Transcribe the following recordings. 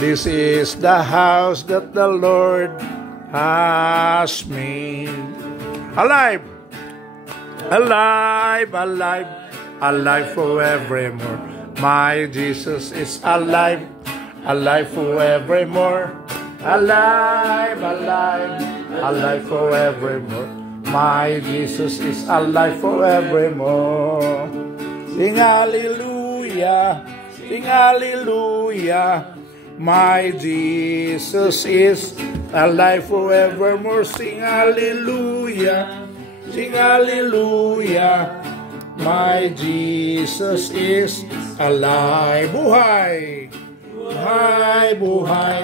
This is the house that the Lord has made. Alive! Alive, alive, alive forevermore. My Jesus is alive, alive forevermore. Alive, alive, alive forevermore. My Jesus is alive forevermore. Sing hallelujah, sing hallelujah. My Jesus is alive forevermore. Sing hallelujah, sing hallelujah. My Jesus is alive. Buhay, buhay, buhay,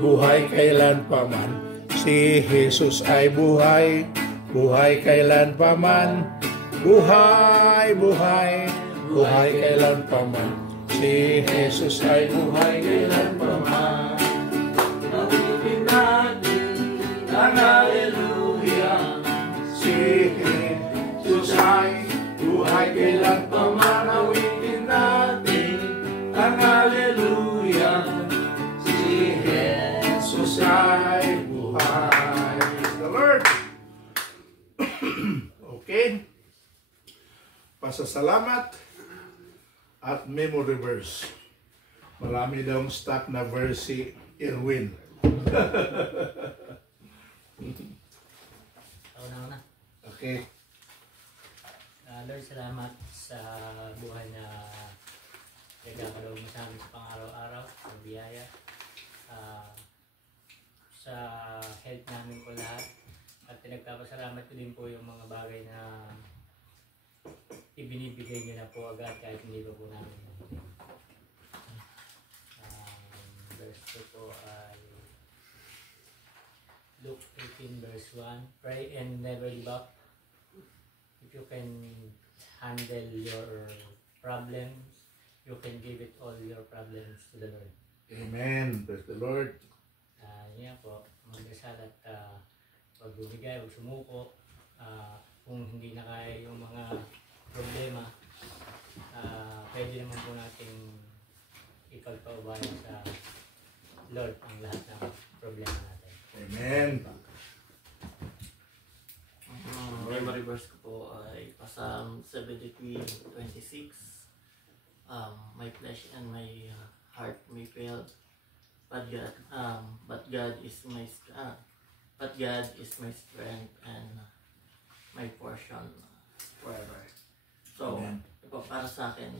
buhay kailan paman. Si Jesus ay buhay, buhay kailan paman. Buhay, buhay, buhay kailan paman. Si Jesus ay buhay kailan paman. Nawitin natin ang hallelujah. Si Jesus ay buhay kailan paman. Nawitin natin ang hallelujah. Si Jesus ay buhay. Praise the Lord. Okay. Pasasalamat at memory verse. Marami daw stock na verse si Irwin. Okay. Lord, salamat sa buhay na nagkakalaw mo sa amin sa pang-araw-araw, sa biyaya, sa health namin po lahat. At pinagpapasalamat ko din po yung mga bagay na ibinibigay niyo na po agad kahit hindi pa po namin. Verse 2 po ay Luke 18 verse 1. Pray and never give up. If you can handle your problems, you can give it all your problems to the Lord. Amen. Praise the Lord. Yan po, magdasal at pag bumigay, pag sumuko, kung hindi na kaya yung mga problema, pwede naman po natin ipagpaubaya sa Lord ang lahat ng problema natin. Amen. Memory verse ko po ay Psalm 73:26. My flesh and my heart may fail, but God is my strength and my portion forever. So, ito para sa akin,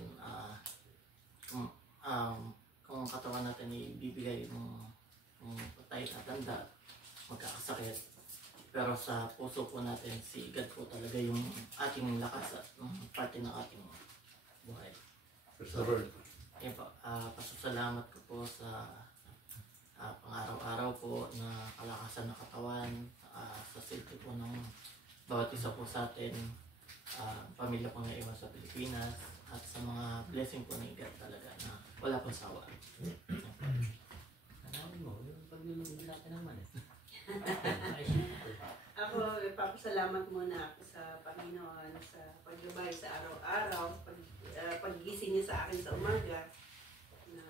kung katawan natin ibibigay ng patay at tanda, magkakasakit. Pero sa puso po natin, si God po talaga yung ating lakas at parte ng ating buhay. So, yan po, pasasalamat ko po sa pang-araw-araw po na kalakasan ng katawan, sa safety po ng bawat isa po sa atin, pamilya po na iwan sa Pilipinas, at sa mga blessing po ni God talaga na wala pang sawa. Tanawin mo, yung paglulungin natin naman eh. Ako, ipapasalamat muna ako sa Panginoon sa paggabay sa araw-araw, paggising niya sa akin sa umaga, na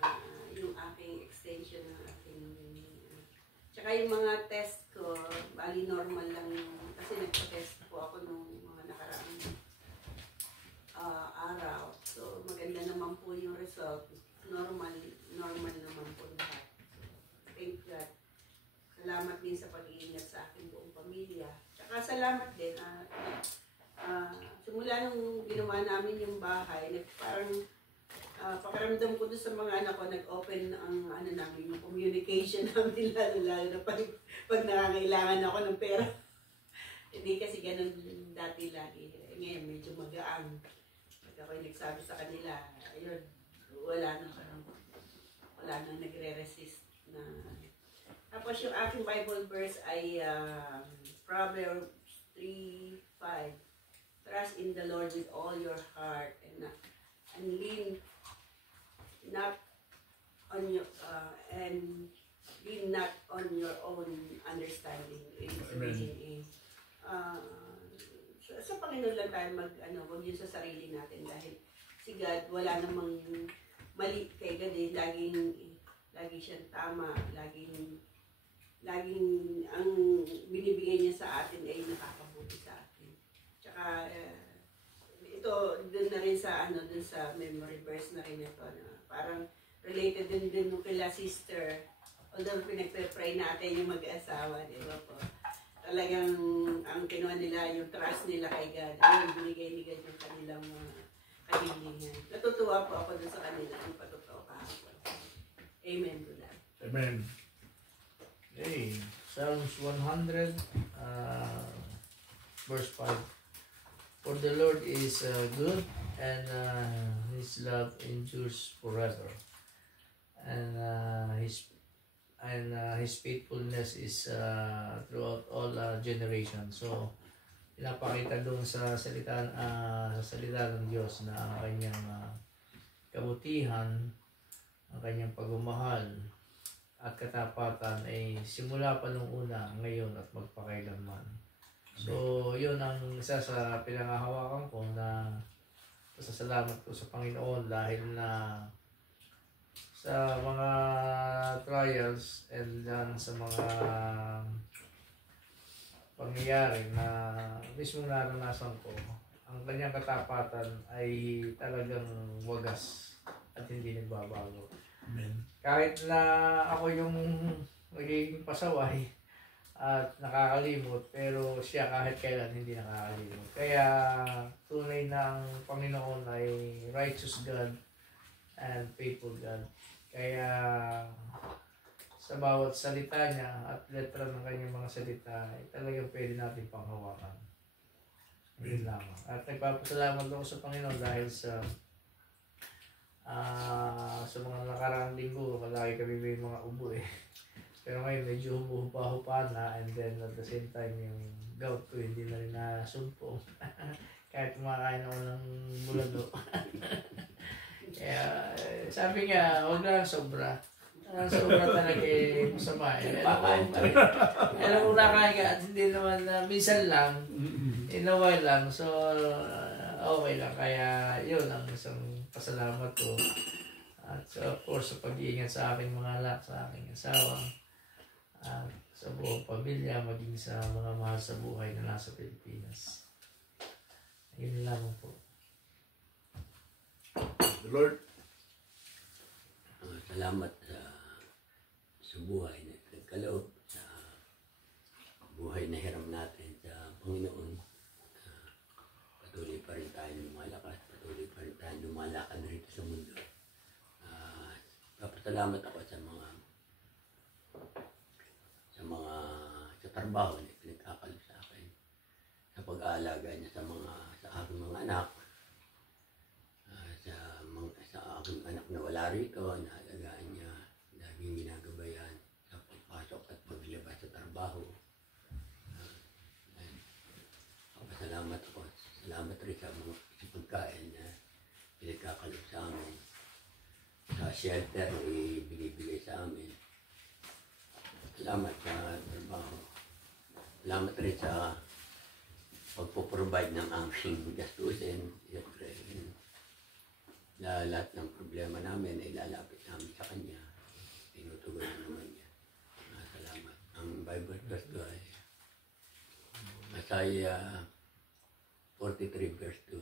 yung aking extension ng aking tsaka yung mga test ko, bali normal lang yung, kasi nagpa-test po ako nung mga nakaraang araw. So maganda naman po yung result. Normal naman po lahat. So, thank God. Salamat din sa pag-iingat sa aking buong pamilya. Tsaka salamat din. Simula nung ginawa namin yung bahay, parang pakiramdam ko doon sa mga anak ko, nag-open ang namin, yung communication namin, lalo na pag nangangailangan ako ng pera. Hindi kasi ganun dati lagi. Ngayon medyo magaan. Pag ako'y nagsabi sa kanila, ayun, wala nang nagre-resist na. Tapos yung aking Bible verse ay Proverbs 3:5. Trust in the Lord with all your heart and lean not on your own understanding. Sa Panginoon lang tayo wag yun sa sarili natin dahil si God wala namang mali kay God laging lagi siyang tama, laging ang binibigay niya sa atin ay nakakabuti sa atin. Tsaka ito dun na rin sa dun sa memory verse na rin ito na parang related din nung kila sister. Although pinagpe-pray natin yung mag-asawa, di ba po? Talagang ang kinuha nila, yung trust nila kay God, ayun, binigay ni God yung kanilang kahilingan. Natutuwa po ako dun sa kanila, yung patotoo kahapon. Amen to that. Amen. Okay, Psalms 100, verse 5. For the Lord is good, and His love endures forever, and His faithfulness is throughout all generations. So, pinapakita doon sa salita ng Diyos na ang kanyang kabutihan, ang kanyang pagmamahal at katapatan ay simula pa nung una, ngayon at magpakailanman. So, yun ang isa sa pinangahawakan ko na pasasalamat ko sa Panginoon dahil na sa mga trials and sa mga pangyayari na mismo naranasan ko, ang kanyang katapatan ay talagang wagas at hindi nagbabago. Amen. Kahit na ako yung nagiging pasaway at nakakalimot, pero siya kahit kailan hindi nakakalimot. Kaya tunay na ang Panginoon ay righteous God and faithful God. Kaya sa bawat salita niya at letra ng kanyang mga salita ay talagang pwede natin panghawakan. Yun lamang. At nagpapasalamat ako sa Panginoon dahil sa mga nakaraang linggo, malaki kami may mga ubo eh. Pero ngayon medyo humuhupa-hupa na, and then at the same time yung gout ko hindi na rin nasumpong. Kahit kumakain ako ng bulado. Kaya sabi nga, huwag na sobra. Sobra talaga eh, masama eh. Alam mo nakain ka at hindi naman minsan lang, in a while lang. So, okay lang. Kaya yun ang isang pasalamat ko. At so, of course, sa pag-iingat sa aking mga anak, sa aking asawa, at sa buong pamilya, maging sa mga mahal sa buhay na nasa Pilipinas. Yun lang po. The Lord. Salamat sa buhay na nagkaloob, sa buhay na hiram natin sa Panginoon. Patuloy pa rin tayo lumalakas, patuloy pa rin tayo lumalakad rito sa mundo. Papasalamat ako sa trabaho na pinagkakalo sa akin, sa pag-aalaga niya sa aking mga anak, sa aking anak na wala rito, naalagaan niya, laging ginagabayan sa pagpasok at paglabas sa trabaho. Salamat ako. Salamat rin sa mga pagkain na pinagkakalo sa amin. Sa shelter na ibinibigay sa amin. Salamat sa trabaho. Salamat rin sa pagpo-provide ng aming gastusin. Siyempre, lahat ng problema namin ay lalapit namin sa Kanya. Tinutugon naman niya. Salamat. Ang Bible verse ko ay Isaiah 43 verse 2.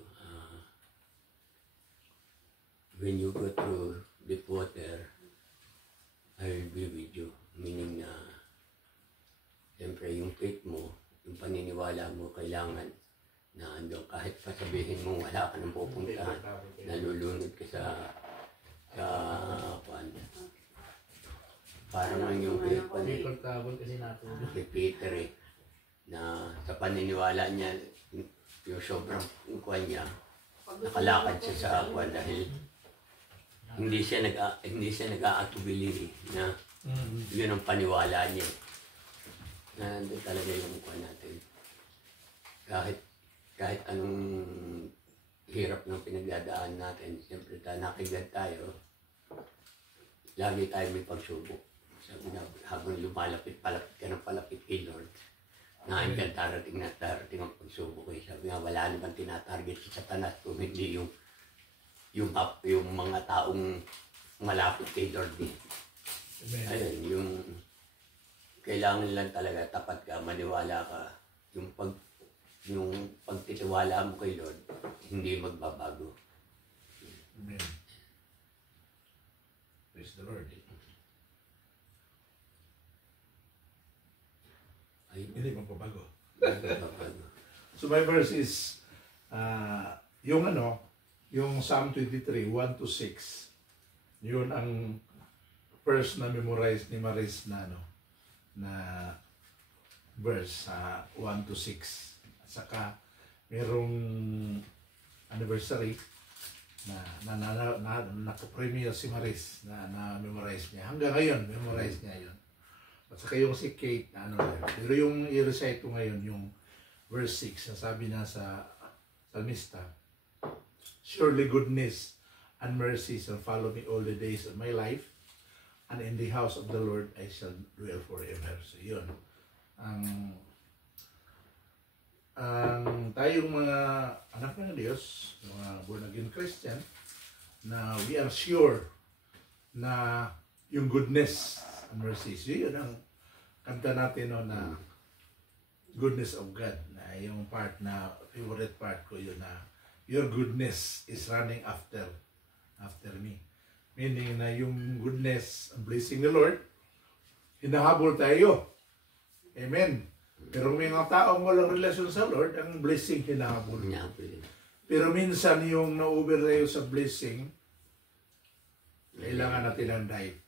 When you go through deep water, I will be with you. Meaning na, siyempre yung faith mo, yung paniniwala mo, kailangan na andun kahit pa sabihin mo wala ka nang pupuntahan, nalulunod ka sa parang ang yung faith pa ni Peter eh, na sa paniniwala niya, yung sobrang kuwan niya, nakalakad siya sa kuwan dahil hindi siya nag-aatubili na yun ang paniwala niya. Nandun talaga yung kuwan natin. Kahit anong hirap ng pinagdadaan natin, siyempre nakigad tayo, lagi tayo may pagsubok. Sabi na, habang palapit ka ng palapit kay Lord, hanggang darating ang pagsubok ko. Sabi nga, wala naman tinatarget si Satanas kung hindi yung mga taong malapit kay Lord. kailangan lang talaga tapat ka, maniwala ka. Yung pagtitiwala mo kay Lord, hindi magbabago. Amen. Praise the Lord. Ay, Hindi magbabago. magbabago. So my verse is, yung Psalm 23, 1 to 6. Yun ang first na memorize ni Maris na verse, 1 to 6. At saka, merong anniversary na nakapremyo si Maris na memorize niya. Hanggang ngayon, memorize niya yun. At saka yung si Kate, pero yung i-recite ko ngayon, yung verse 6, sabi na sa Salmista, surely goodness and mercy shall follow me all the days of my life, and in the house of the Lord I shall dwell forever. So yun. Ang tayong mga anak ng Diyos, mga born again Christian, na we are sure na yung goodness and mercy. So yun ang kanta natin na goodness of God. Na yung part na, favorite part ko yun na your goodness is running after me. Meaning na yung goodness and blessing the Lord, hinahabol tayo. Amen. Pero may mga taong walang relasyon sa Lord, ang blessing hinahabol. Pero minsan yung na-over tayo sa blessing, kailangan natin ang diet.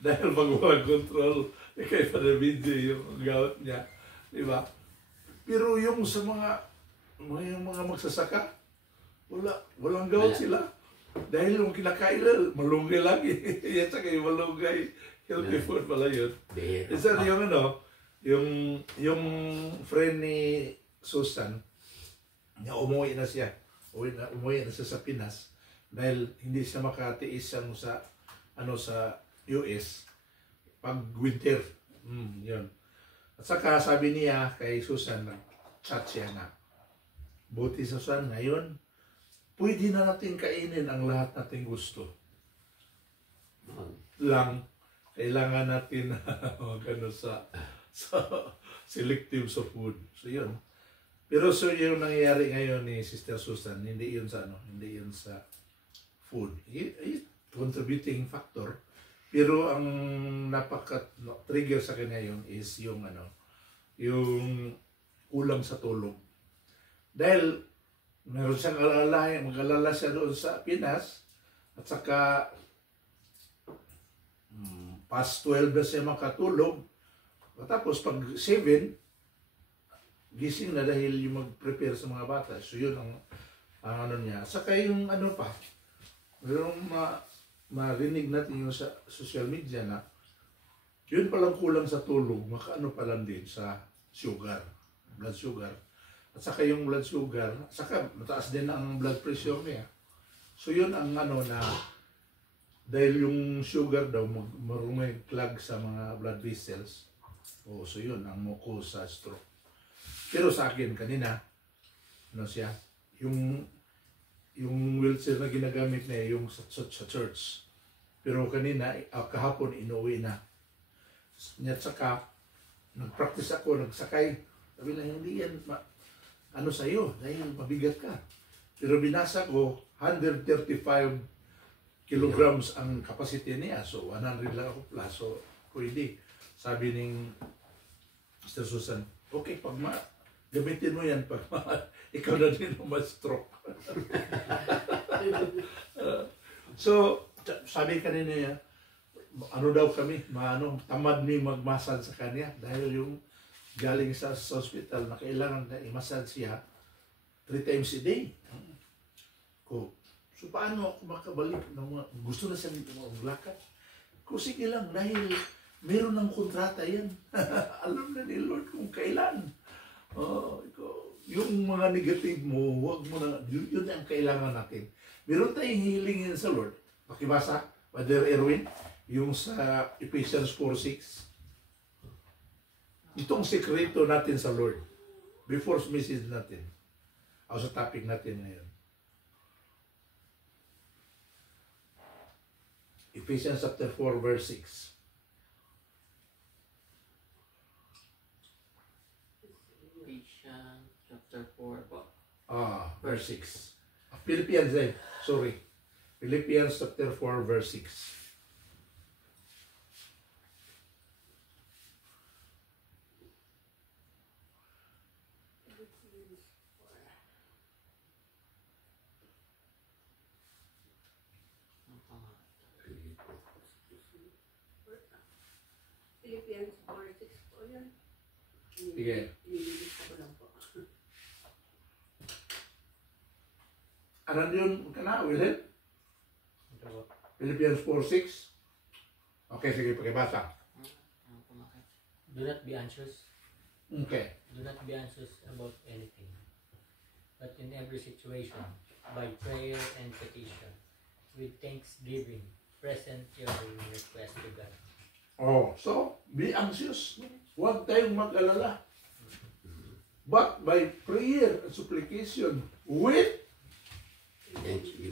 Dahil mag-control, kay Father Benji yung gawat niya. Diba? Pero yung sa mga magsasaka, walang gawat sila. Dahil yung kinakain nila, malunggay lagi. Yan saka yung malunggay, healthy food pala yun. Isa yung friend ni Susan, na umuwi na siya sa Pinas dahil hindi siya makatiis sa US pag winter. Yun. At saka sabi niya kay Susan, chat siya na, buti Susan, ngayon pwede na natin kainin ang lahat nating gusto. Lang, kailangan natin sa selective sa food. So yun. Pero so yung nangyayari ngayon ni Sister Susan, hindi yun sa food. Contributing factor. Pero ang trigger sa kanya yun is yung kulang sa tulog. Dahil meron siyang mag-alala siya doon sa Pinas, at saka past 12 na siya makatulog. Tapos pag 7, gising na dahil yung mag-prepare sa mga bata. So yun ang niya. Saka yung merong marinig natin yung sa social media na yun palang kulang sa tulog, makaano pa lang din sa blood sugar. At saka yung blood sugar, saka mataas din ang blood pressure niya. So yun ang na dahil yung sugar daw marumay clog sa mga blood vessels. So yun ang muko sa stroke. Pero sa akin kanina, yung wheelchair na ginagamit niya yung sa church. Pero kanina, kahapon inuwi na. At saka, nag-practice ako, nagsakay. Sabi na, hindi yan sa'yo, dahil mabigat ka. Pero binasa ko, 135 kilograms ang capacity niya. So, 100 lang ako plus. So, pwede. Sabi ng Mr. Susan, okay, pag gamitin mo yan, pag ikaw na din ma-stroke. So, sabi kanina niya, daw kami, tamad ni mag-massage sa kanya dahil yung galing sa hospital na kailangan na i-massage siya 3 times a day. So paano ako makabalik? Gusto na siya maglakad? Sige lang, dahil meron ng kontrata yan. Alam na ni Lord kung kailan. Yung mga negative mo, huwag mo na, yun ang kailangan natin. Meron tayong hilingin sa Lord. Pakibasa, Father Erwin, yung sa Ephesians 4:6. Itong sekreto natin sa Lord. Before message natin. O sa topic natin ngayon. Ephesians chapter 4 verse 6. chapter 4 po. Verse 6. Philippians sorry. Philippians chapter 4 verse 6. Philippians 4:6 po yun. Sige. Ililista ko lang po. Ano yun ka na, Wilhelm? Ito po. Philippians 4:6. Okay, sige, pakibasa. Ano po makita? Do not be anxious. Okay. Do not be anxious about anything. But in every situation, by prayer and petition, with thanksgiving, present your request to God. So, be anxious. Huwag tayong mag-alala. But by prayer and supplication, with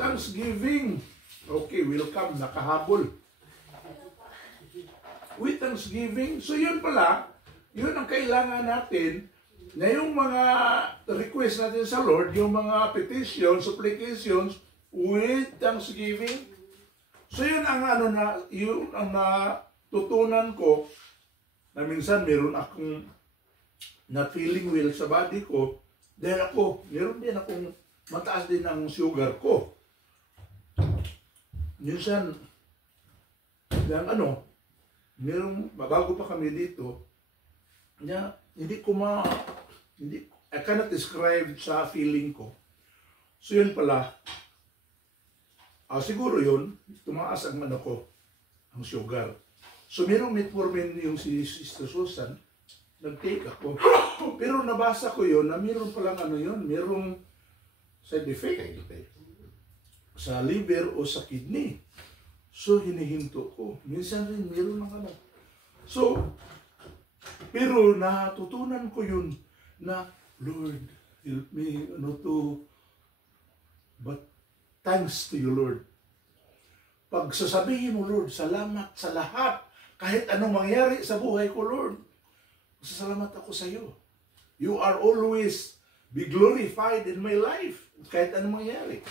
thanksgiving. Okay, welcome, nakahabol. With thanksgiving. So yun pala, yun ang kailangan natin na yung mga request natin sa Lord, yung mga petitions, supplications, with thanksgiving. So yun ang yun ang natutunan ko na minsan meron akong not feeling well sa body ko dahil meron din akong mataas din ang sugar ko. Minsan, meron, bago pa kami dito, I cannot describe sa feeling ko. So yun pala, siguro yun, tumaas ang ang sugar. So merong metformin yung si Sister Susan, nag-take ako. Pero nabasa ko yun na meron palang merong side effect sa liver o sa kidney. So hinihinto ko. Minsan rin meron ng So, pero natutunan ko yun na, Lord, help me but thanks to you, Lord. Pag sasabihin mo, Lord, salamat sa lahat, kahit anong mangyari sa buhay ko, Lord, masasalamat ako sa iyo. You are always be glorified in my life, kahit anong mangyari.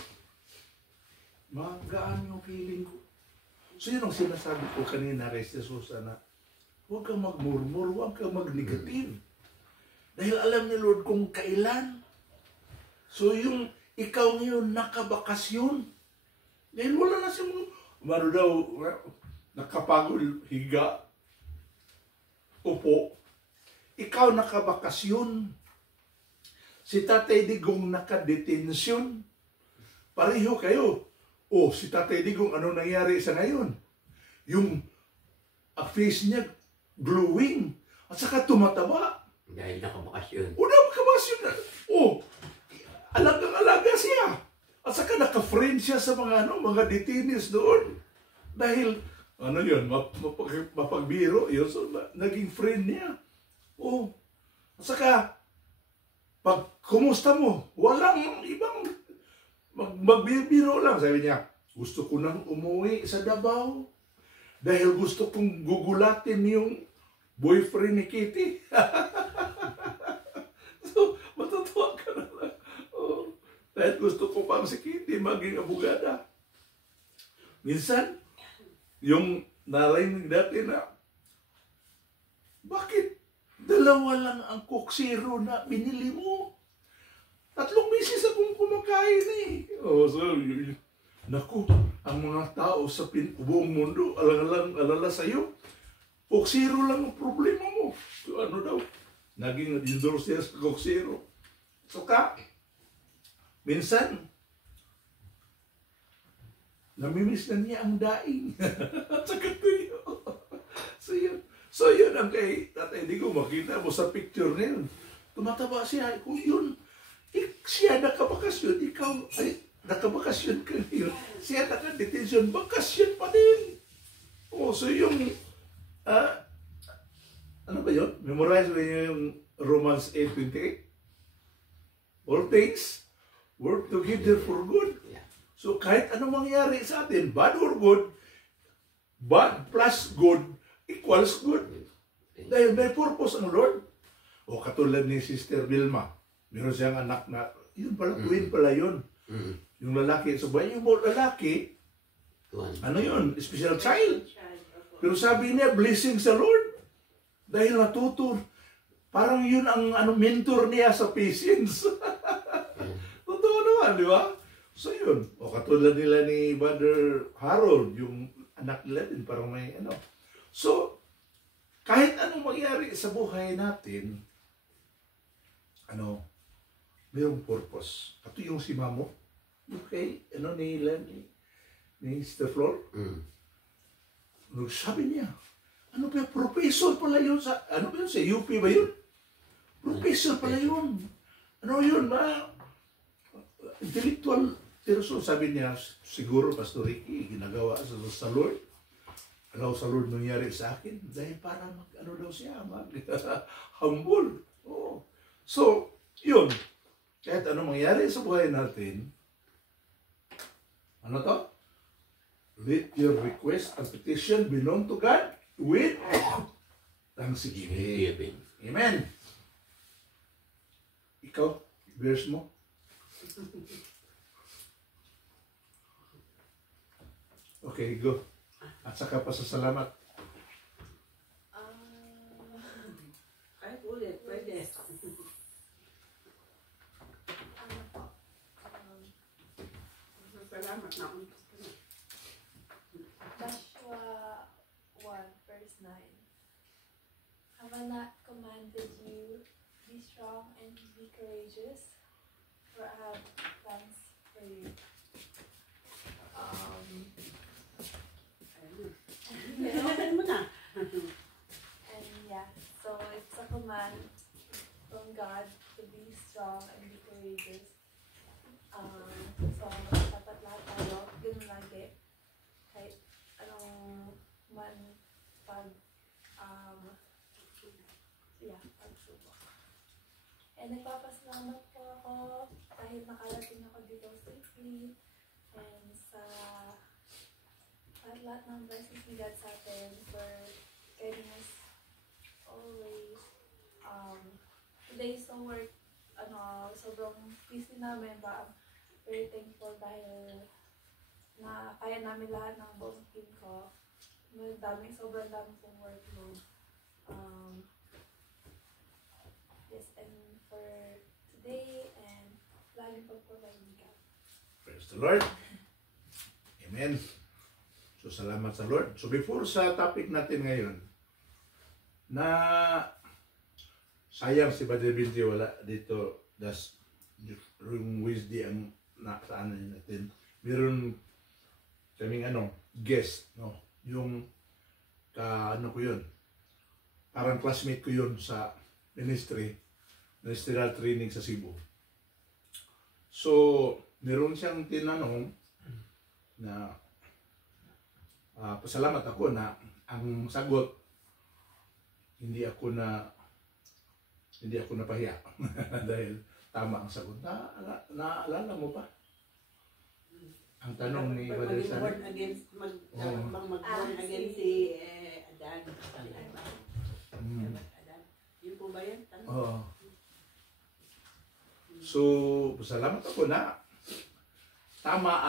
Magaan yung feeling ko. So yun ang sinasabi ko kanina kay Susan na huwag kang magmurmur, huwag kang mag-negative. Dahil alam ni Lord kung kailan. So yung ikaw ngayon nakabakasyon. Dahil wala na siyang nakapagod, higa, upo. Ikaw nakabakasyon. Si Tatay Digong nakadetensyon. Pareho kayo. Si Tatay Digong, ano nangyari sa ngayon? Yung face niya glowing. At saka tumataba. Dahil nakabakasyon. Nakabakasyon na. Alagang-alaga siya. At saka naka-friend siya sa mga detainees doon. Dahil, mapagbiro yun. So, naging friend niya. At saka, pag kumusta mo, walang ibang magbibiro lang. Sabi niya, gusto ko nang umuwi sa Davao. Dahil gusto kong gugulatin yung boyfriend ni Kitty. So, matutuwa ka na lang. Dahil gusto ko pang si Kitty maging abogada. Minsan, yung narinig natin na, bakit dalawa lang ang Coke Zero na binili mo? 3 beses akong kumakain eh. Naku, ang mga tao sa buong mundo, alala sa'yo. Coke Zero lang ang problema mo. So naging endorse sa Coke Zero. So minsan, namimiss na niya ang daing. At saka tuyo. So yun ang kay Tatay Digo, makita mo sa picture niya. Tumataba siya. Kung yun, siya nakabakasyon, ikaw, nakabakasyon ka ngayon. Siya nakadetention, bakasyon pa din. So yung, ano ba yun? Memorize mo yung Romans 8:28. All things work together for good. So kahit anong mangyari sa atin, bad or good, bad plus good equals good. Dahil may purpose ang Lord. Katulad ni Sister Vilma, Meron siyang anak na, yun pala, twin pala yun. Yung lalaki, so ba yung lalaki, ano yun, special child. Pero sabi niya, blessing sa Lord. Dahil natuto, parang yun ang mentor niya sa patience. Totoo naman, di ba? So yun, o katulad nila ni Brother Harold, yung anak nila din, parang may ano. So, kahit anong mangyari sa buhay natin, mayroong purpose. Ito yung si Mamo, okay, nila ni Mr. Flor, sabi niya, ano ba, professor pala yun sa, ano ba yun, sa UP ba yun? Professor pala yun. Ano yun, intellectual person, sabi niya, siguro, Pastor Ricky, ginagawa sa Lord. Ano sa Lord nangyari sa akin? Dahil para daw siya, humble. Oh. So, yun. Kahit ano mangyari sa buhay natin, ano to? Let your request and petition be known to God with thanksgiving. Amen. Ikaw, verse mo. Okay, go. At saka pasasalamat. Kahit ulit, pwede. Salamat na ako. Joshua 1 verse 9. Have I not commanded you, be strong and be courageous, for I have plans for you. Open mo na. And yeah, so it's a command from God to be strong and be courageous. So dapat lahat tayo, ganun lagi. Kahit anong man pagsubok. And nagpapasalamat po ako dahil nakarating ako dito safely. And sa lahat ng blessings ni God sa atin for guiding us always. Today so sobrang busy namin, but I'm very thankful dahil na kaya namin lahat ng buong team ko. Sobrang daming pong workload. Yes, and for today, and laging pag-provide ni God. Praise the Lord. Amen. So, salamat sa Lord. So, before sa topic natin ngayon, na sayang si Brother Binti wala dito, das yung Wednesday ang nakasaan natin. Meron kaming guest, no? Yung ko yun, parang classmate ko yun sa ministerial training sa Cebu. So, meron siyang tinanong na pasalamat ako na ang sagot hindi ako napahiya dahil tama ang sagot. Naalala mo pa? Ang tanong ni Brother Sani? Mag-born again si Adan. Adan. Yun po ba yan? Oo. So, pasalamat ako na tama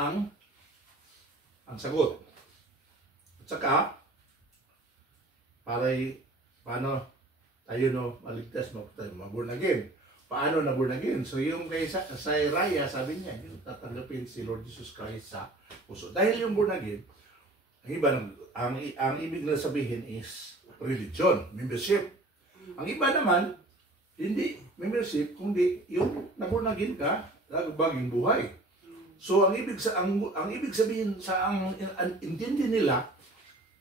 ang sagot. At saka, paano tayo maligtas, mag-born again. Paano na born again? So yung kay sa Raya, sabi niya, tatanggapin si Lord Jesus Christ sa puso. Dahil yung born again, ang ibig na sabihin is religion, membership. Ang iba naman, hindi membership, kundi yung na-born again ka, baging buhay. So ang ibig sabihin sa ang intindi nila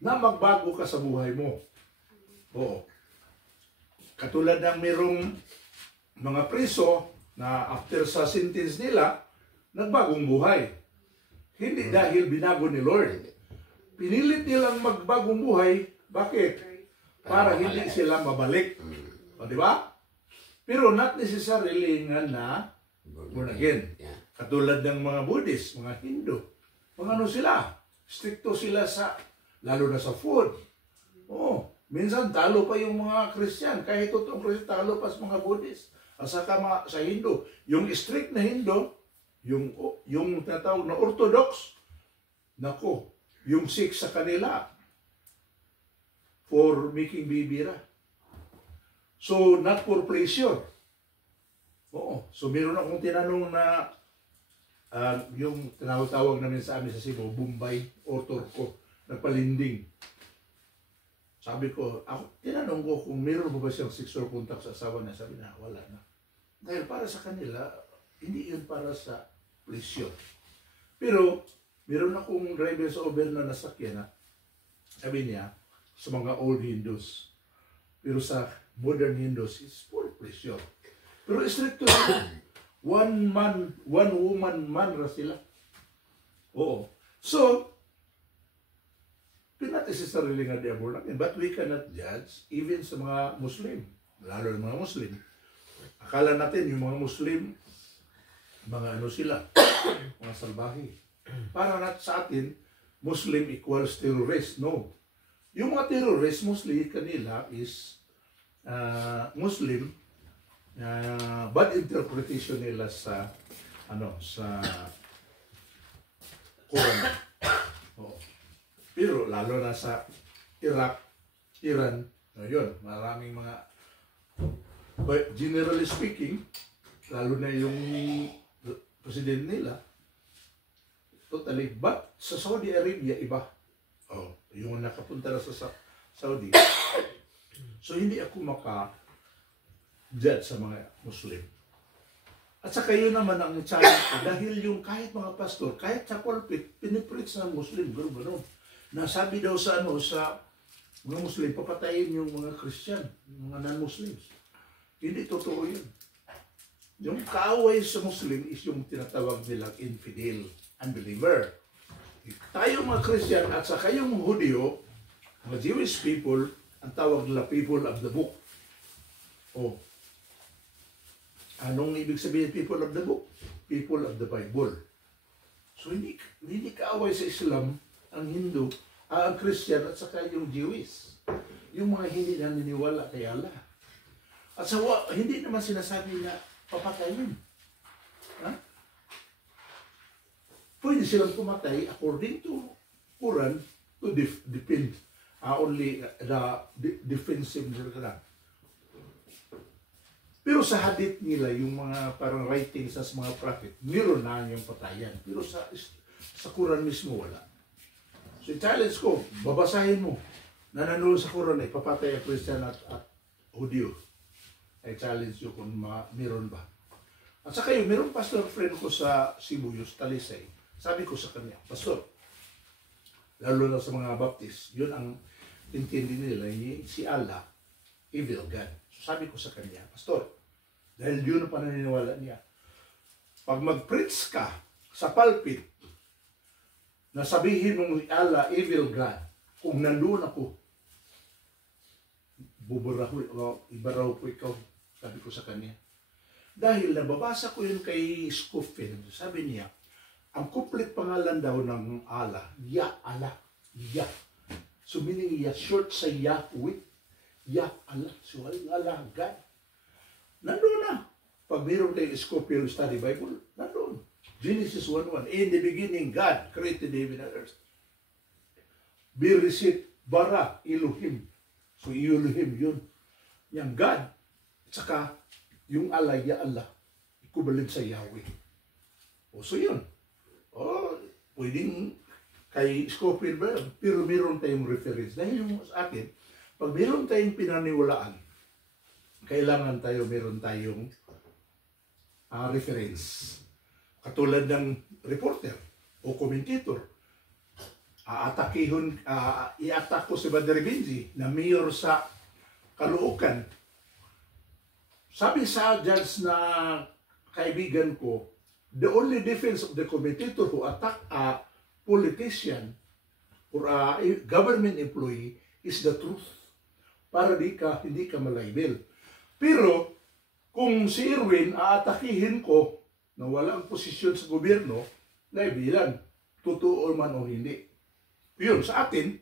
na magbago ka sa buhay mo. Oo. Katulad ng merong mga preso na after sa sentence nila, nagbagong buhay. Hindi dahil binago ni Lord. Pinilit nilang magbagong buhay. Bakit? Para hindi sila mabalik. O, di ba? Pero not necessarily nga na born again. Katulad ng mga Buddhist, mga Hindu. Mga sila? Stricto sila lalo na sa food. Oo. Minsan talo pa yung mga Christian. Kahit totoong Christian, talo pa sa mga Buddhist. At saka sa Hindu, yung strict na Hindu, yung tinatawag na Orthodox, nako, yung Sikh sa kanila, for making bibira. So, not for pleasure. Oo. So, meron akong tinanong na yung tinatawag namin sa amin sa Cebu, Bombay or Turko, nagpalinding. Sabi ko, tinanong ko kung meron ba siyang sexual contact sa asawa niya. Sabi na, wala na. Dahil para sa kanila, hindi yun para sa pleasure. Pero, meron akong driver sa Uber na nasakyan na, sabi niya, sa mga old Hindus. Pero sa modern Hindus, it's for pleasure. Pero stricto na, one woman man ra sila. Oo. So, not necessarily nga they are born again, but we cannot judge even sa mga Muslim, lalo ng mga Muslim. Akala natin yung mga Muslim, mga ano sila, mga salbahe. Para sa atin, Muslim equals terrorist. No. Yung mga terrorist, mostly kanila is Muslim, bad interpretation nila sa Quran. Oh. Pero lalo na sa Iraq, Iran, yun, maraming mga, but generally speaking, lalo na yung president nila, totally, but sa Saudi Arabia, iba. Oh, yung nakapunta na sa Saudi. So, hindi ako maka-judge sa mga Muslim. At saka yun naman ang challenge ko, dahil yung kahit mga pastor, kahit sa pulpit, pinipreach ng Muslim, gano'n. Nasabi daw sa mga Muslim, papatayin yung mga Christian, mga non-Muslims. Hindi totoo yun. Yung kaaway sa Muslim is yung tinatawag nilang infidel, unbeliever. Tayo mga Christian at saka yung Hudyo, mga Jewish people, ang tawag nila people of the book. Oh. Anong ibig sabihin people of the book? People of the Bible. So hindi kaaway sa Islam ang Hindu, ang Christian at saka yung Jewish. Yung mga hindi naniniwala kay Allah. At sa hindi naman sinasabi na papatayin. Ha? Pwede silang pumatay according to Quran to defend only the defensive nila. Pero sa hadith nila, yung mga parang writings sa mga prophet, meron na yung patayan. Pero sa Quran mismo wala. So, challenge ko, babasahin mo na nanonood sa Quran ay papatay ang Christian at Hudyo. Ay challenge yun kung meron ba. At saka yun, meron pastor friend ko sa Cebu, Talisay. Sabi ko sa kanya, pastor, lalo na sa mga Baptist, yun ang intindi nila, si Allah, evil God. So, sabi ko sa kanya, pastor, dahil yun ang pananiniwala niya, pag mag-preach ka sa pulpit, nasabihin mong Allah, evil God, kung nandun ako, ibaraw po ikaw, sabi ko sa kanya. Dahil nababasa ko yun kay Scofield, sabi niya, ang complete pangalan daw ng Allah, Ya Allah, Ya. So meaning Ya, short sa Yahweh, Ya Allah, so Allah, God. Nandun na. Pag mayroon kayo Scofield Study Bible, nandun. Genesis 1:1. In the beginning, God created heaven and earth. Bereshit bara Elohim. So Elohim yun. Yung God, at saka yung Allah, Ya Allah, equivalent sa Yahweh. O so yun. O, pwedeng kay Scofield ba yun? Pero meron tayong reference. Dahil yung sa akin, pag meron tayong pinaniwalaan, kailangan meron tayong reference. Katulad ng reporter o commentator. I-attack ko si Badr Benji na mayor sa Caloocan. Sabi sa judge na kaibigan ko, the only defense of the commentator who attack a politician or a government employee is the truth. Para hindi ka malibel. Pero kung si Irwin aatakihin ko na walang posisyon sa gobyerno, naibilan, totoo man o hindi. Yun, sa atin,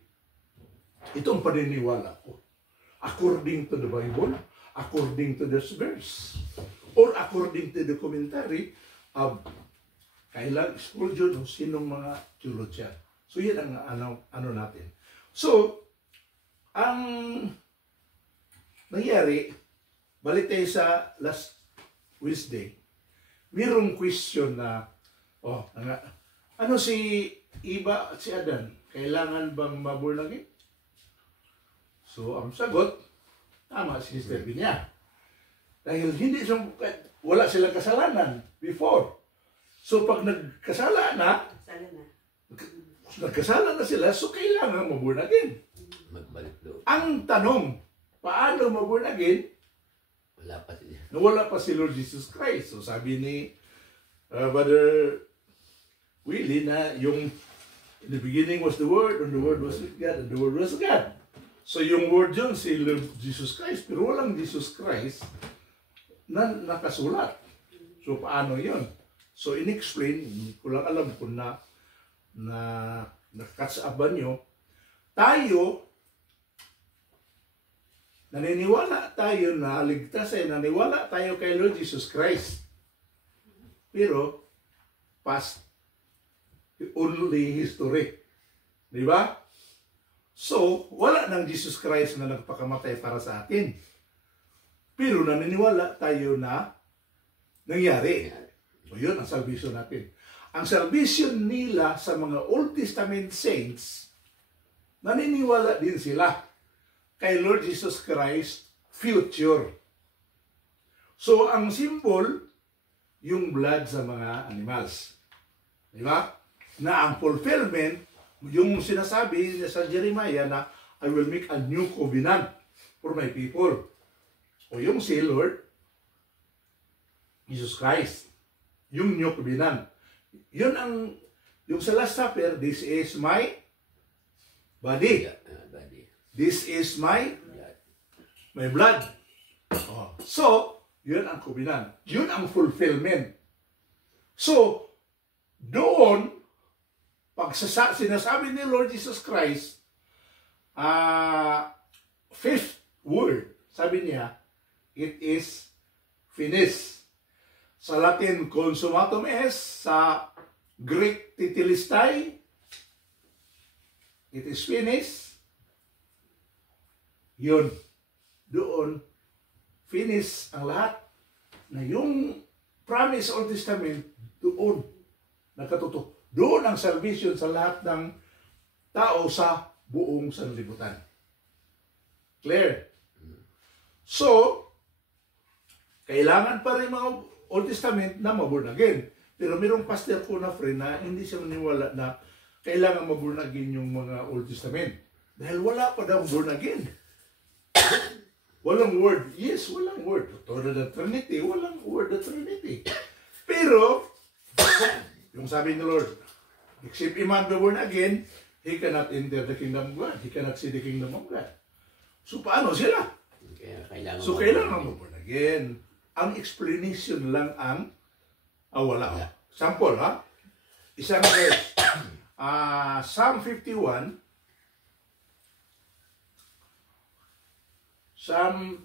itong paniniwala ko. According to the Bible, according to this verse. or according to the commentary of kailan Spurgeon o sinong mga theologian. So yan ang ano natin. So, ang nangyari, balik tayo sa last Wednesday, mayroong question na, ano si Eva at si Adan, kailangan bang maburnagin? So, ang sagot, tama si Sister Binya. Dahil wala silang kasalanan before. So, pag nagkasala na sila, so kailangan maburnagin. Magbalik doon. Ang tanong, paano maburnagin? Wala pa si Lord Jesus Christ. So, sabi ni Brother Willie na yung in the beginning was the Word, and the Word was with God, and the Word was God. So yung Word yun, si Lord Jesus Christ, pero walang Jesus Christ na nakasulat. So paano yun? So in-explain, hindi ko lang alam kung nakakatch up ba nyo, naniniwala tayo na ligtas ay naniwala tayo kay Lord Jesus Christ. Pero, past, only history. Di ba? So, wala nang Jesus Christ na nagpakamatay para sa atin. Pero naniniwala tayo na nangyari. So, yun ang salvation natin. Ang salvation nila sa mga Old Testament saints, naniniwala din sila kay Lord Jesus Christ future. So, ang symbol, yung blood sa mga animals. Di ba? Na ang fulfillment, yung sinasabi sa Jeremiah na, I will make a new covenant for my people. O yung si Lord Jesus Christ. Yung new covenant. Yun ang, yung sa Last Supper, this is my body. This is my blood. Oh. So, yun ang covenant. Yun ang fulfillment. So, doon, pag sinasabi ni Lord Jesus Christ, fifth word, sabi niya, it is finished. Sa Latin, consummatum est. Sa Greek, tetelestai. It is finished. Yun. Doon, finish ang lahat. Na yung promise Old Testament, doon, nakatutok. Doon ang salvation sa lahat ng tao sa buong sanlibutan. Clear? So, kailangan pa rin mga Old Testament na maborn again. Pero mayroong pastor ko na friend na hindi siya maniwala na kailangan maborn again yung mga Old Testament. Dahil wala pa daw born again. Walang word. Yes, walang word. Totoo na Trinity, walang word na Trinity. Pero, yung sabi ni Lord, except a man be born again, he cannot enter the kingdom of God. He cannot see the kingdom of God. So, paano sila? Kailangan mo born again. Ang explanation lang ang wala. Sample, ha? Isang verse. Psalm 51.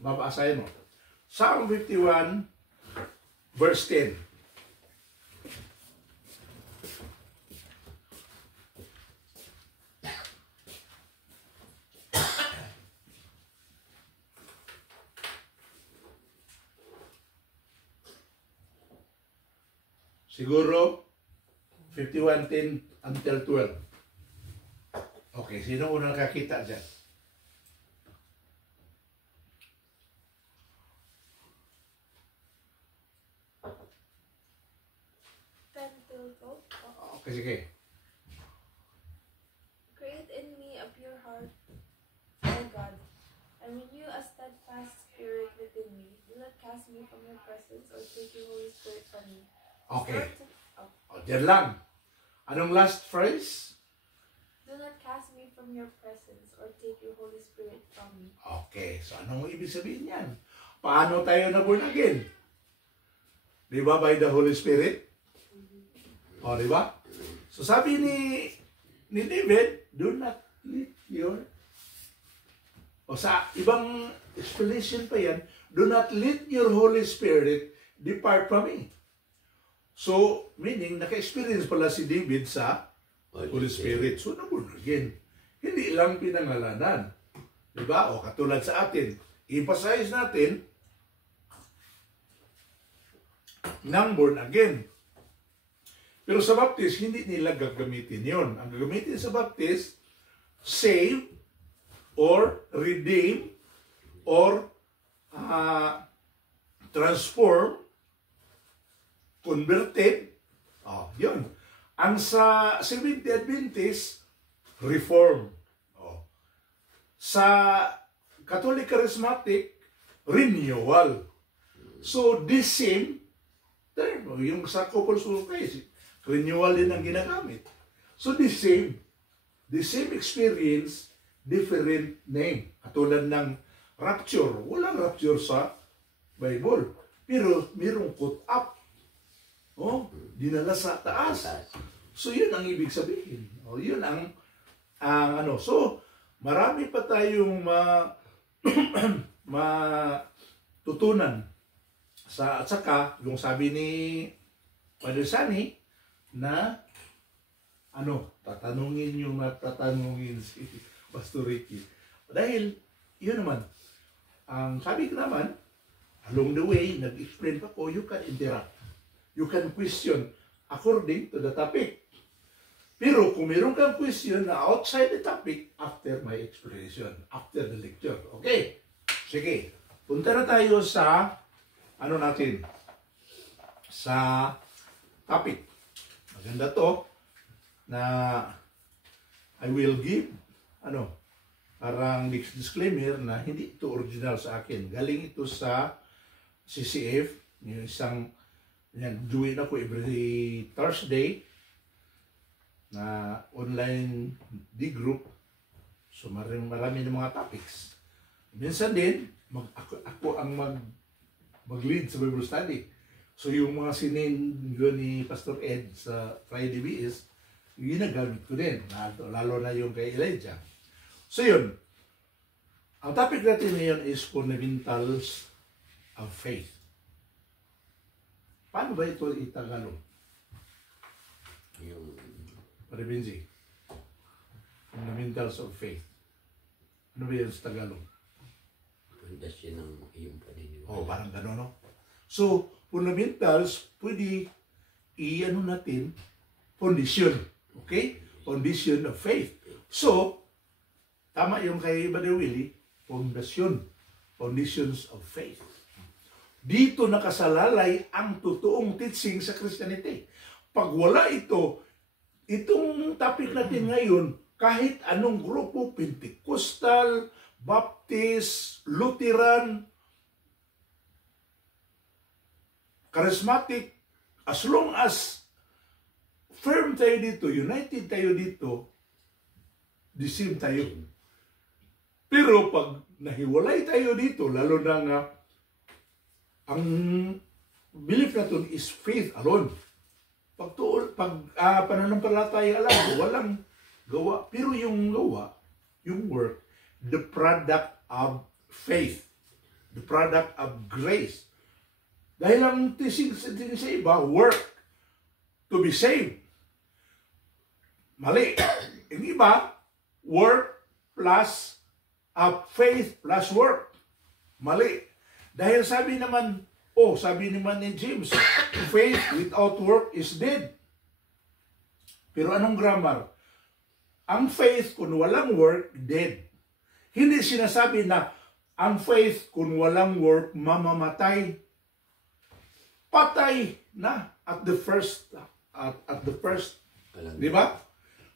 Babasahin mo. Psalm 51, verse 10. Siguro, 51:10 until 12. Okay, sino unang nakakita dyan? Okay, sige. Create in me a pure heart, O God, and renew a steadfast spirit within me. Do not cast me from your presence or take your Holy Spirit from me. Okay. Diyan lang. Anong last phrase? Do not cast me from your presence or take your Holy Spirit from me. Okay. So, anong ibig sabihin yan? Paano tayo na born again? Di ba by the Holy Spirit? O, di ba? So, sabi ni David, do not let your... O, sa ibang explanation pa yan, do not let your Holy Spirit depart from me. So, meaning, naka-experience pala si David sa Holy Spirit. So, na-born again. Hindi lang pinangalanan. Diba? O katulad sa atin, emphasize natin ng born again. Pero sa baptist, hindi nila gagamitin yon. Ang gagamitin sa baptist, save, or redeem, or transform, converted. Oh, yun. Ang sa Seventh-day Adventist, reform. Oh. Sa Catholic Charismatic, renewal. So, this same term, yung sa Couples of Christ, renewal din ang ginagamit. So, the same experience, different name. Katulad ng rapture. Walang rapture sa Bible. Pero, mayroong caught up. Oh, dinala sa taas. So, yun ang ibig sabihin. Oh, yun ang ano. So, marami pa tayong matutunan at saka, yung sabi ni Father Sunny, na tatanungin yung tatanungin si Pastor Ricky. Dahil, yun naman, ang sabi ko naman, along the way, nag-explain pa ko, you can interact. You can question according to the topic. Pero kung meron kang question na outside the topic, after my explanation, after the lecture. Okay? Sige. Punta na tayo sa natin? Sa topic. Maganda to na I will give parang disclaimer na hindi ito original sa akin. Galing ito sa CCF, yung isang join ako every Thursday na online D-group. So marami ng mga topics. Minsan din, ako ang mag-lead sa Bible study. So yung mga sininggo ni Pastor Ed sa Friday BS, ginagamit ko din, lalo na yung kay Elijah. So yun, ang topic natin ngayon is fundamentals of faith. Paano ba ito itagalog? Yung Padre Benji, fundamentals of faith. Ano ba yan sa Tagalog? pundasyon ng iyong paniniwala. Oh, parang gano'n, no? So, fundamentals, pwede natin, foundation. Okay? Foundation of faith. So, tama yung kay Brother Willie, foundation. Foundations of faith. Dito nakasalalay ang totoong teaching sa Christianity. Pag wala itong topic natin ngayon, kahit anong grupo, Pentecostal, Baptist, Lutheran, Charismatic, as long as firm tayo dito, united tayo dito, the same tayo. Pero pag nahiwalay tayo dito, lalo na nga, ang belief natin is faith alone. Pag pananampalataya lang, walang gawa. Pero yung gawa, yung work, the product of faith, the product of grace. Dahil ang teaching sa iba, work to be saved. Mali. Yung iba, work plus faith plus work. Mali. Dahil sabi naman ni James, faith without work is dead. Pero anong grammar? Ang faith kung walang work, dead. Hindi sinasabi na ang faith kung walang work, mamamatay. Patay na at the first. Di ba?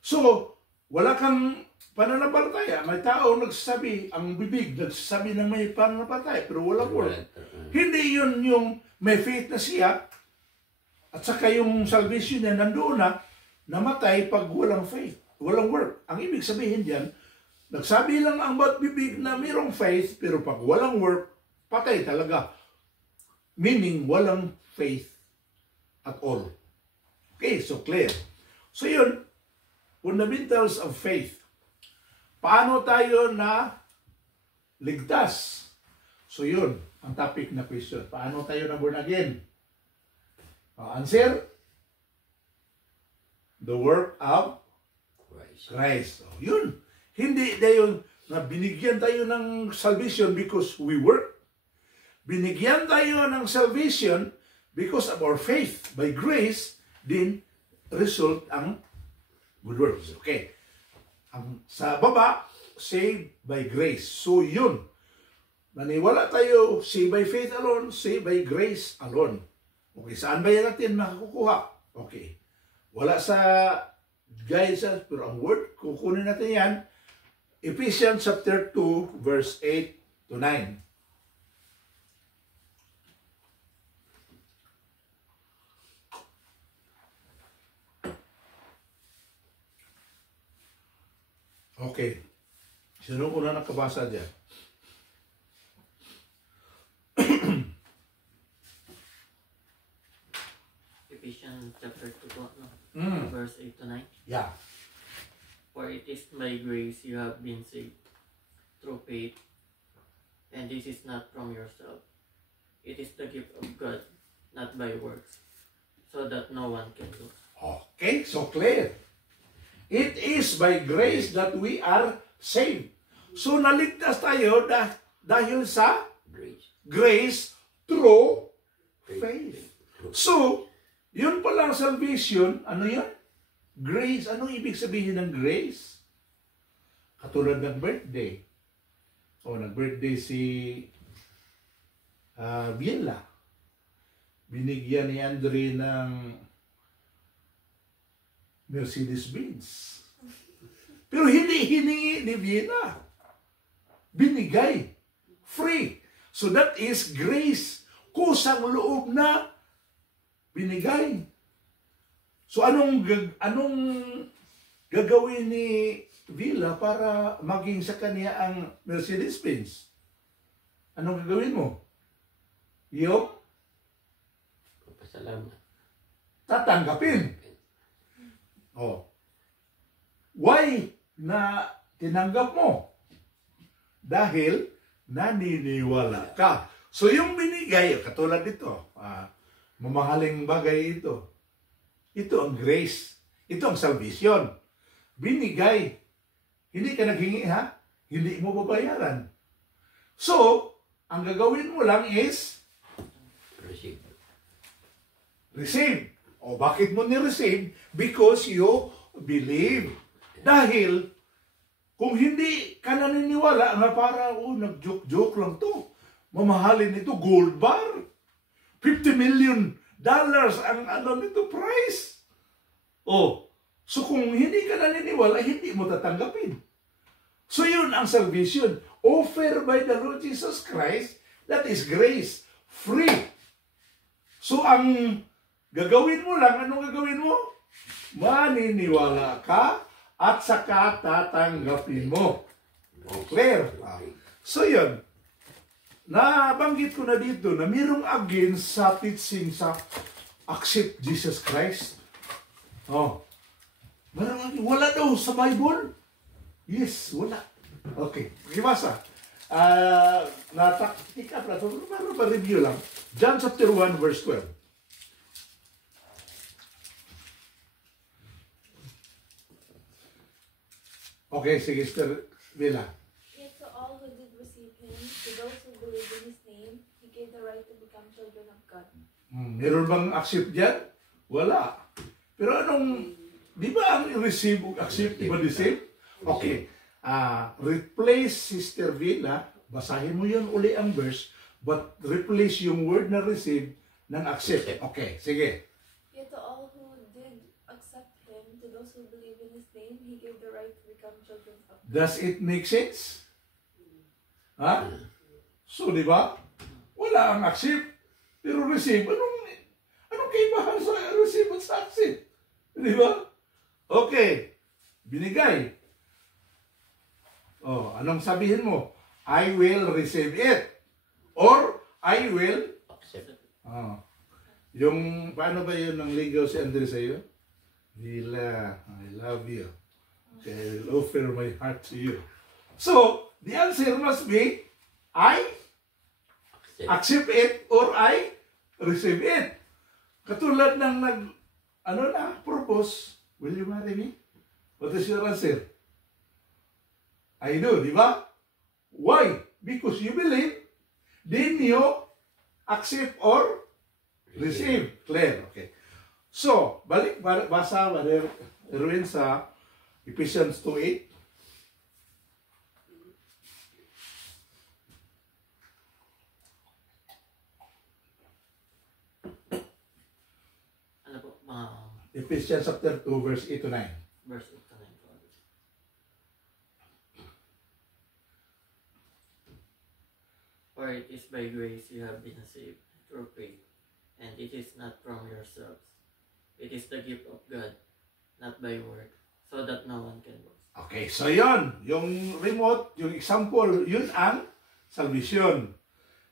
So, wala kang pananampalataya. May tao nagsasabi, ang bibig nagsasabi ng may pananampalataya, pero walang work. Hindi yun yung may faith na siya, at saka yung salvation niya nandoon na, namatay pag walang faith, walang work. Ang ibig sabihin diyan, nagsabi lang ang bibig na mayroong faith, pero pag walang work, patay talaga. Meaning, walang faith at all. Okay, so clear. So yun, fundamentals of faith. Paano tayo na ligtas? So yun, ang topic na question. Paano tayo na born again? Answer? The work of Christ. Christ. Oh, yun. Hindi tayo na binigyan tayo ng salvation because we work. Binigyan tayo ng salvation because of our faith. By grace, din result ang good works. Okay. Sa baba, saved by grace. So yun. Naniwala tayo, saved by faith alone, saved by grace alone. Okay, saan ba yan natin makakukuha? Okay. Wala sa guides, pero ang word, kukunin natin yan. Ephesians chapter 2, verse 8 to 9. Okay. Sino ko na nakabasa dyan? Ephesians chapter 2, no? Mm. Verse 8 to 9. Yeah. For it is by grace you have been saved through faith, and this is not from yourself. It is the gift of God, not by works, so that no one can do. Okay, so clear. It is by grace that we are saved. So naligtas tayo dahil sa Grace. grace through faith. So, yun palang salvation, ano yan? Grace. Anong ibig sabihin ng grace? Katulad ng birthday. O, nag-birthday si Biela. Binigyan ni Andre ng Mercedes-Benz. Pero hindi hiningi ni Biela. Binigay. Free. So that is grace. Kusang loob na binigay. So anong gagawin ni Villa para maging sa kanya ang Mercedes-Benz? Anong gagawin mo? Yung Papasalamat. tatanggapin. Oh. Why na tinanggap mo? Dahil naniniwala ka. So yung binigay, katulad dito, mamahaling bagay ito. Ito ang grace. Ito ang salvation. Binigay. Hindi ka naghingi, ha? Hindi mo babayaran. So, ang gagawin mo lang is Receive. receive. O bakit mo ni-receive? Because you believe. Dahil, kung hindi ka naniniwala na para, nag-joke-joke lang to. Mamahalin ito, gold bar. $50 million ang nito price. Oh, so kung hindi ka naniniwala, hindi mo tatanggapin. So yun ang salvation. Offered by the Lord Jesus Christ, that is grace. Free. So ang gagawin mo lang, anong gagawin mo? Maniniwala ka at saka tatanggapin mo. Clear? So yun. Nabanggit ko na dito na mayroong against sa teaching sa accept Jesus Christ. Oh. Wala daw sa Bible? Yes, wala. Okay, pakibasa. Nataktik up na ito. Para pa-review lang. John chapter 1 verse 12. Okay, sige, Sister Villa. Yet to all who did receive him, to those who believe in his name, he gave the right to become children of God. Meron bang accept dyan? Wala. Pero anong, di ba ang receive o accept, iba the same? Okay. Replace Sister Villa, basahin mo yun uli ang verse, but replace yung word na receive ng accept. Okay, sige. Yet to all who did accept him, to those who believe in his name, he gave the right to become children of God. Does it make sense? Ha? So, di ba? Wala ang accept, pero receive. Anong kaibahan sa receive at sa accept? Di ba? Okay. Binigay. Oh, anong sabihin mo? I will receive it. Or, I will Accept. yung, paano ba yun ng ligaw si Andre sa'yo? Villa, I love you. Okay, I will offer my heart to you. So, the answer must be, I Accept. accept it or I receive it. Katulad ng propose, will you marry me? What is your answer? I do, di ba? Why? Because you believe, then you accept or receive. Clear, okay. So, basa, Brother Erwin, sa Ephesians 2:8. Ano po, Ephesians chapter 2, verse 8 to 9. verse 8 to 9 po. For it is by grace you have been saved through faith, and it is not from yourselves. It is the gift of God, not by work, so that no one can boast. Okay, so yon, yung remote, yung example, yun ang salvation.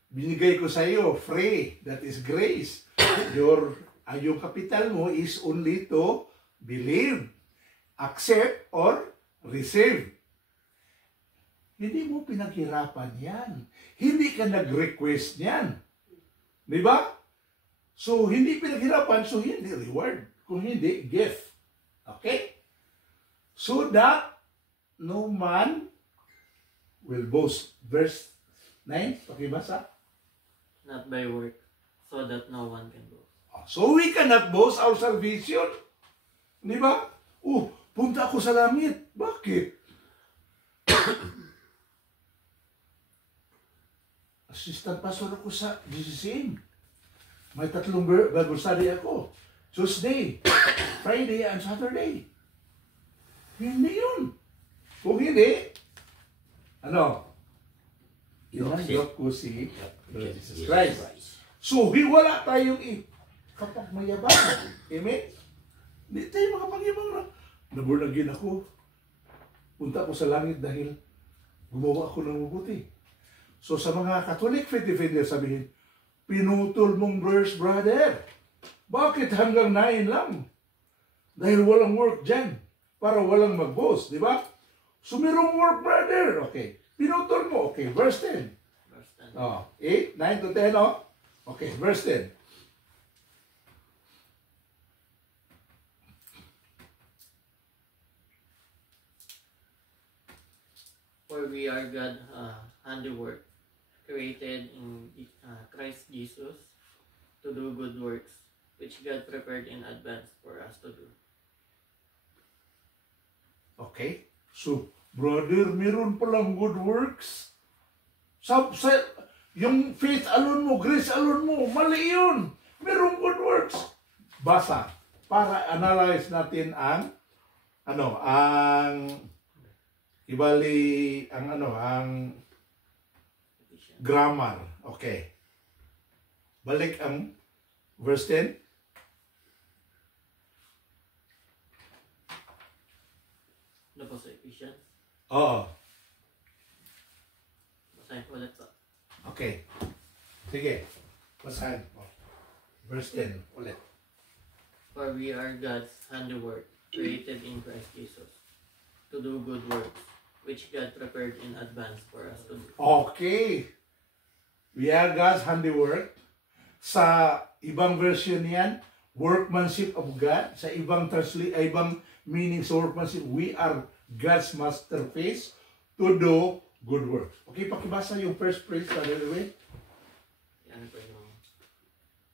Binigay ko sa iyo, free, that is grace. Yung capital mo is only to believe, accept, or receive. Hindi mo pinaghirapan yan. Hindi ka nag-request yan. Di ba? So, hindi pinaghirapan, so hindi reward. Kung hindi, gift. Okay? So that no man will boast. Verse 9, pakibasa. Not by work, so that no one can boast. So we cannot boast our salvation. Di ba? Punta ako sa langit. Bakit? Assistant pastor ako sa GCCM. May 3 Bible study ako. Tuesday, Friday, and Saturday. Hindi yun. Kung hindi, Yok ko si Jesus Christ. So, wala tayong kapagmayabang. Amen? Hindi tayo makapagyabang na. Naborn-again ako. Punta ako sa langit dahil gumawa ako ng mabuti. So, sa mga Catholic faith defender, sabihin, pinutol mong verse, brother. Bakit hanggang 9 lang? Dahil walang work dyan. Para walang mag-boast, di ba? So, merong work, brother. Okay. Pinutol mo. Okay, verse 10. Verse 10. 8, 9 to 10, oh. Okay, verse 10. For we are God's handiwork, created in Christ Jesus to do good works, which God prepared in advance for us to do. Okay? So, brother, meron palang good works. Yung faith alone mo, grace alone mo, mali yun. Merong good works. Basa. Para analyze natin ang grammar. Okay. Balik ang verse 10. Ano po sa Ephesians? Oo. Basahin ko ulit po. Okay. Sige. Basahin po. Verse 10. Ulit. For we are God's handiwork, created in Christ Jesus, to do good works, which God prepared in advance for us to do. Okay. We are God's handiwork. Sa ibang version yan, workmanship of God. Sa ibang meaning sa workmanship, we are God's masterpiece to do good works. Okay, pakibasa yung first phrase sa way. Yan po yung,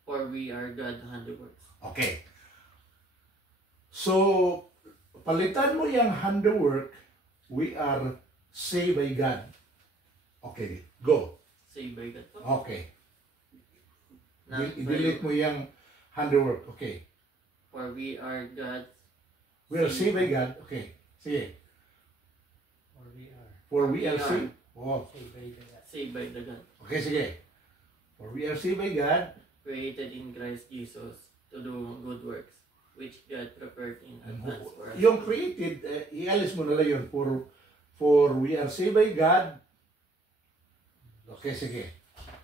for we are God's handiworks. Okay. So, palitan mo yung handiwork, we are saved by God. Okay, go. Saved by God po. Okay. Not I-delete mo yung handiwork. Okay. For we are God's. We are saved by God. Okay. Sige. For we are saved. Oh. Saved by the God. Okay, sige. For we are saved by God. Created in Christ Jesus to do good works, which God prepared in advance for us. Yung created, ialis mo na lang yun. For we are saved by God. Okay, sige.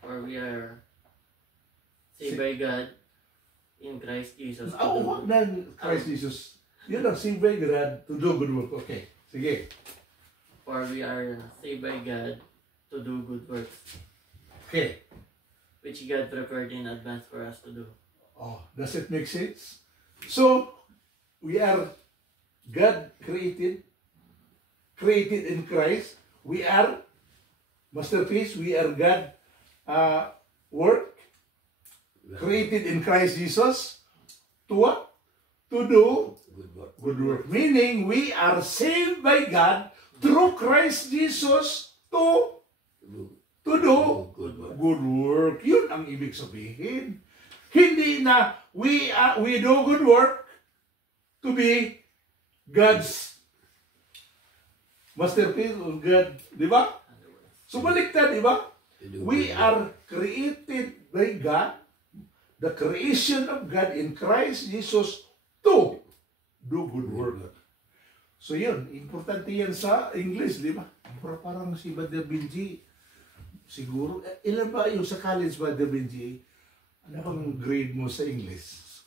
For we are saved by God in Christ Jesus. Huwag na Christ Jesus. Yun ang saved by God to do good work. Okay, sige. For we are saved by God to do good works, Okay. which God prepared in advance for us to do. Oh, does it make sense? So, we are God created in Christ. We are masterpiece. We are God work, created in Christ Jesus. To what? To do Good work. good work. Meaning, we are saved by God through Christ Jesus to do Good work. good work. Yun ang ibig sabihin. Hindi na we do good work to be God's masterpiece or God, di ba? So baliktad, di ba? We are created by God, the creation of God in Christ Jesus to do good work. So yun, importante yan sa English, di ba? Parang si Brother Benji, siguro, ilan ba yung sa college, Brother Benji? Ano bang grade mo sa English?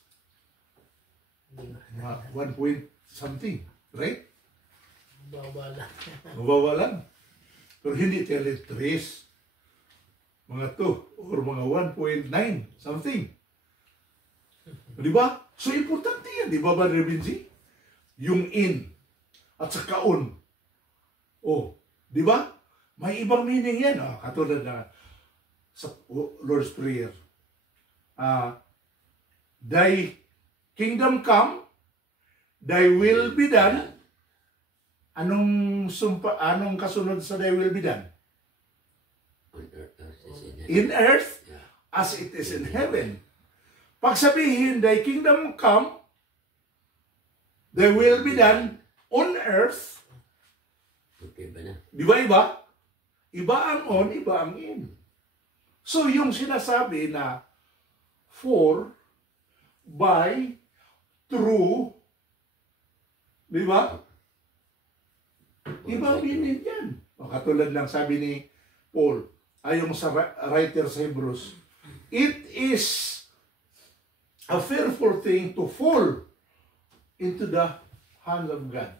1 point something, right? Bawala. Mabawa lang. Pero hindi teletrace. Mga 2 or mga 1.9 something. Di ba? So importante yan, di ba, Brother Benji? Yung in at saka on. Oh, di ba? May ibang meaning yan. Oh, katulad na sa Lord's Prayer. Thy kingdom come, thy will be done. Anong kasunod sa thy will be done? On earth as it is in heaven. In earth Yeah. as it is in heaven. Pag sabihin, thy kingdom come, thy will be done on earth. Okay ba na? Di ba iba? Iba ang on, iba ang in. So yung sinasabi na for, by, through, di ba? Iba meaning yan. O, katulad lang sabi ni Paul, ayong sa writer sa Hebrews, it is a fearful thing to fall into the hands of God.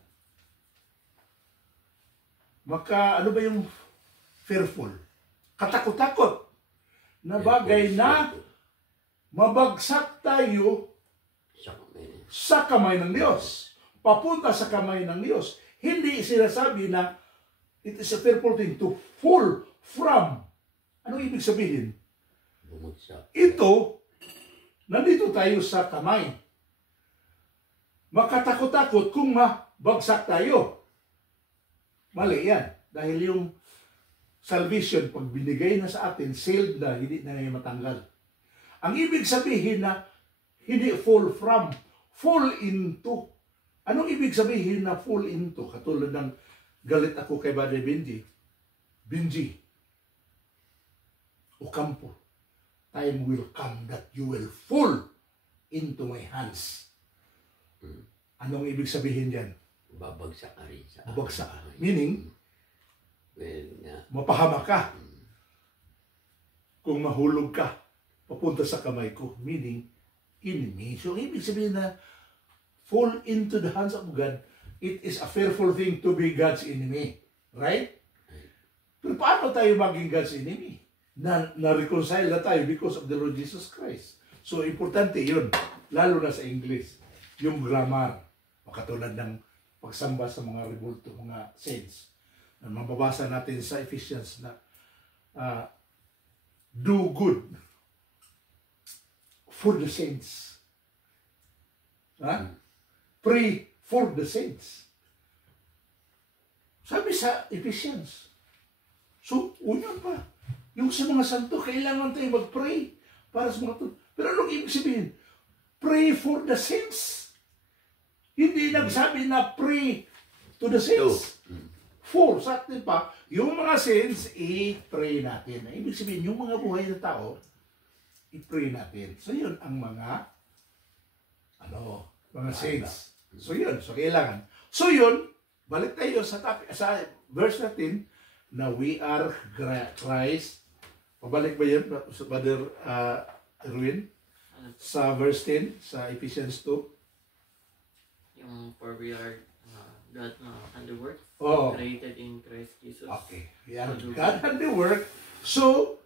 Ano ba yung fearful? Katakot-takot na bagay na mabagsak tayo sa kamay ng Diyos. Papunta sa kamay ng Diyos. Hindi sinasabi na it is a fearful thing to fall from. Anong ibig sabihin? Bumagsak. Ito, nandito tayo sa kamay. Makatakot-takot kung mabagsak tayo. Mali yan. Dahil yung salvation, pag binigay na sa atin, sealed na, hindi na ngayon matanggal. Ang ibig sabihin na hindi fall from, fall into. Anong ibig sabihin na fall into? Katulad ng galit ako kay Brother Benji, Ocampo. Time will come that you will fall into my hands. Anong ibig sabihin dyan? Babagsak ka rin sa Babagsak. Meaning, well, mapahama ka. Kung mahulog ka, papunta sa kamay ko. Meaning, enemy. So, ibig sabihin na fall into the hands of God, it is a fearful thing to be God's enemy. Right? Pero paano tayo maging God's enemy? Na-reconcile na tayo because of the Lord Jesus Christ. So, importante yun. Lalo na sa English. Yung grammar. Katulad ng pagsamba sa mga rebulto, mga saints. Mababasa natin sa Ephesians na do good for the saints. Pray for the saints. Sabi sa Ephesians. So, una pa. Yung sa mga santo, kailangan tayo mag-pray para sa mga to. Pero anong ibig sabihin? Pray for the saints. Hindi nagsabi na pray to the saints. For, sa atin pa, yung mga saints, i-pray natin. Ibig sabihin, yung mga buhay na tao, i-pray natin. So, yun ang mga mga saints. So, yun. So, kailangan. So, yun, balik tayo sa verse natin na we are Christ. Pabalik ba yun, Brother Erwin? Sa verse 10, sa Ephesians 2. Yung for we are God handiwork, created in Christ Jesus. Okay. We are God handiwork. So,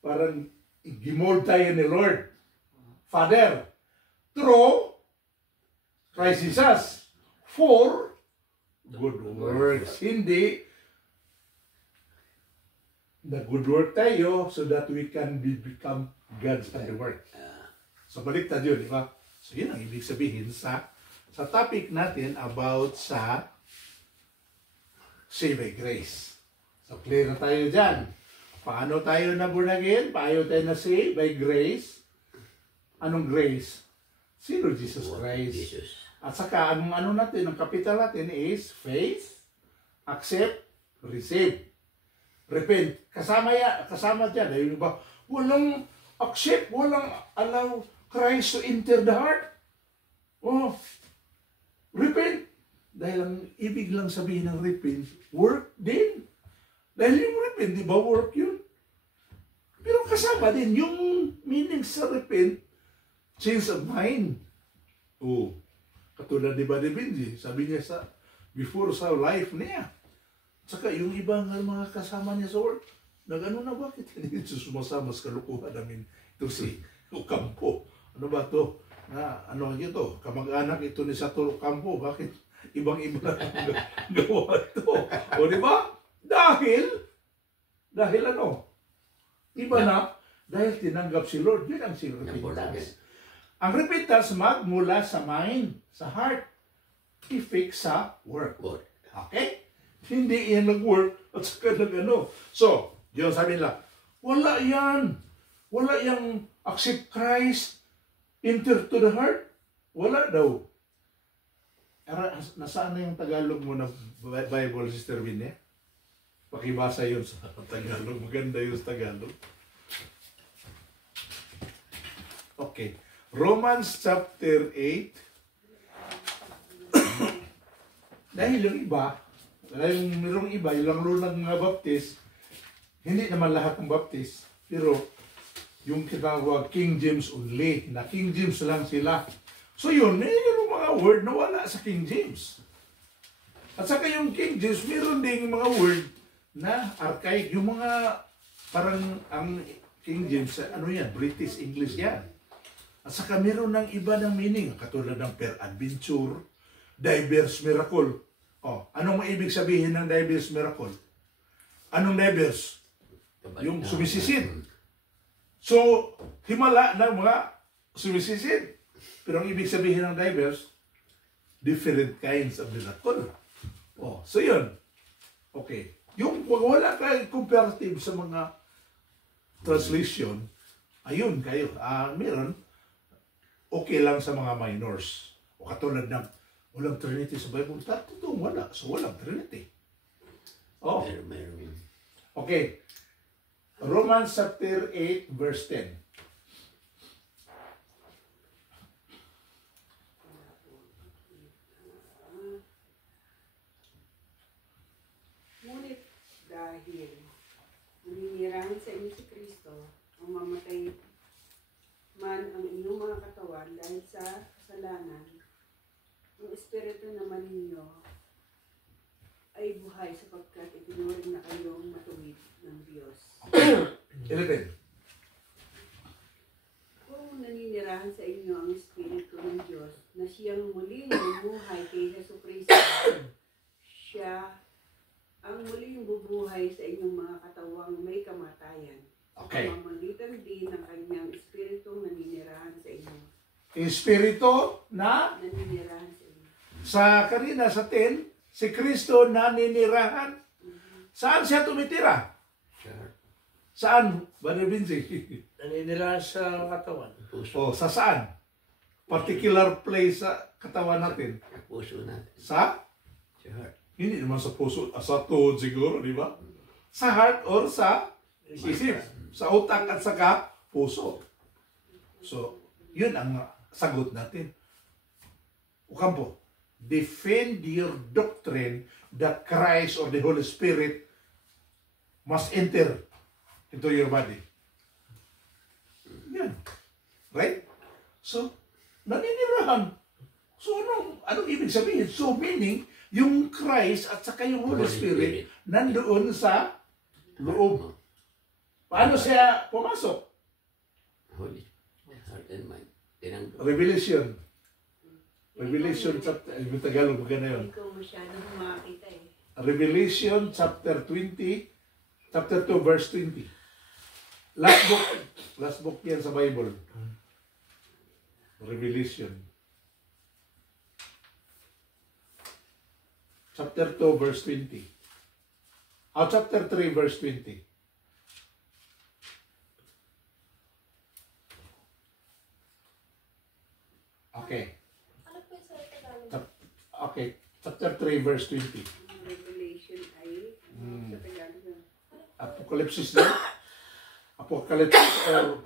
parang gimold tayo ni Lord. Father, through Christ Jesus for good works. Hindi the good work tayo so that we can become God's handiwork. So baliktad yun, di ba? So yun ang ibig sabihin sa topic natin about sa save by grace. So clear na tayo dyan. Paano tayo na born again? Paano tayo na save by grace? Anong grace? Sino Jesus Christ? Jesus. At saka ang ano natin, ang kapital natin is faith, accept, receive. Repent. Kasama dyan. Yung ba, walang accept, walang allow Christ to enter the heart. Oh, repent. Dahil ang ibig lang sabihin ng repent, work din. Dahil yung repent, di ba work yun? Pero kasama din yung meaning sa repent, change of mind. Oh, katulad di ba ni Benji, sabi niya sa before sa life niya. Saka yung ibang mga kasama niya sa work, nag-ano na bakit hindi sumasama sa kalukuhan namin ito si Ocampo. Ano ba to? Na ano ito? Kamag-anak ito ni Sato Ocampo. Bakit ibang-iba na gawa ito? O di ba? Dahil ano? Iba na, dahil tinanggap si Lord. Yun ang si repentance. Ang repentance magmula sa mind, sa heart, i-fix sa work. Okay? Hindi yan nag-work at saka nag-ano. So, yun sabi nila, wala yan. Wala yung accept Christ, enter to the heart. Wala daw. Nasaan na yung Tagalog mo na Bible, Sister Vinnie? Pakibasa yun sa Tagalog. Maganda yun sa Tagalog. Okay. Romans chapter 8. Dahil yung iba, mayroong iba, yung lang mga baptist, hindi naman lahat ng baptist, pero yung tinawag King James only, na King James lang sila. So yun, mayroong mga word na wala sa King James. At saka yung King James, mayroon ding mga word na archaic, yung mga parang ang King James, ano yan, British English yan. At saka mayroon ng iba ng meaning, katulad ng per adventure, diverse miracle. Oh, anong maibig sabihin ng diverse miracle? Anong diverse? Yung sumisisid. So, himala ng mga sumisisid. Pero ang ibig sabihin ng diverse, different kinds of miracle. Oh, so yun. Okay. Yung wala kayong comparative sa mga translation, ayun kayo. Meron, okay lang sa mga minors. O katulad ng walang Trinity sa Bible. Totoo wala. So walang Trinity. Oh. Meron. Okay. Romans chapter 8 verse 10. Ngunit dahil naninirahan sa inyo si Kristo, ang mamatay man ang inyong mga katawan dahil sa kasalanan, ang Espiritu naman ninyo ay buhay sapagkat itinuring na kayong matuwid ng Diyos. 11. Kung naninirahan sa inyo ang Espiritu ng Diyos na siyang muling bumuhay kay Jesucristo, siya ang muling bubuhay sa inyong mga katawang may kamatayan. Okay. Sa pamamagitan din ng kanyang Espiritu naninirahan sa inyo. Espiritu na Naninirahan sa inyo. sa kanina sa 10, si Kristo naninirahan. Saan siya tumitira? Saan? Brother Vinci? Naninira sa katawan. O, sa saan? Particular place sa katawan natin. Puso natin. Sa? Sa heart. Hindi naman sa puso. Sa tuhod siguro, di ba? Sa heart or sa isip. Sa utak at saka puso. So, yun ang sagot natin. Ocampo, defend your doctrine that Christ or the Holy Spirit must enter into your body. Yan. Right? So, naninirahan. So, anong ibig sabihin? So, meaning, yung Christ at saka yung Holy Spirit nandoon sa loob. Paano siya pumasok? Holy heart and mind. tinanggap. Revelation. Revelation chapter, yung Tagalog, maganda yun. Hindi ko masyadong makakita eh. Revelation chapter 20, chapter 2, verse 20. Last book yan sa Bible. Revelation. Chapter 2, verse 20. Chapter 3, verse 20. Okay. Ano po yung sa Tagalog? Okay. Chapter 3, verse 20. Revelation ay, sa Tagalog na. Apocalypse na. Apocalypse or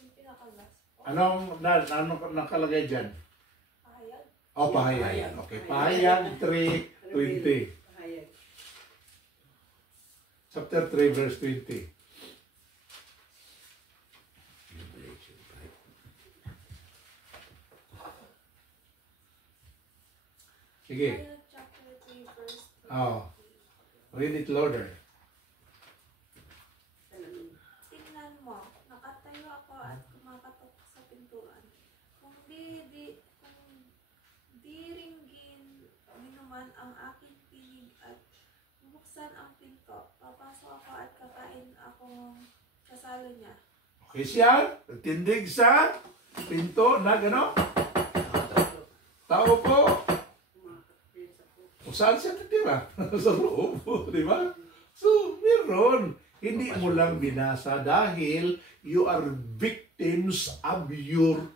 Yung pinakalas po? anong nakalagay dyan? Pahayag? Pahayag. Okay. Pahayag 3:20. Pahayag. Chapter 3, verse 20. Sige. Pahayag chapter 3 verse 20. Read it louder. Tingnan mo, nakatayo ako at kumakatok sa pintuan. Kung di ringgin minuman ang aking tinig at bubuksan ang pinto, papasok ako at kakain akong kasalo niya. Okay siya. Tindig sa pinto na gano? Tao po. Kung saan siya natira? Sa loob. Di ba? So, meron. Hindi mo lang binasa dahil you are victims of your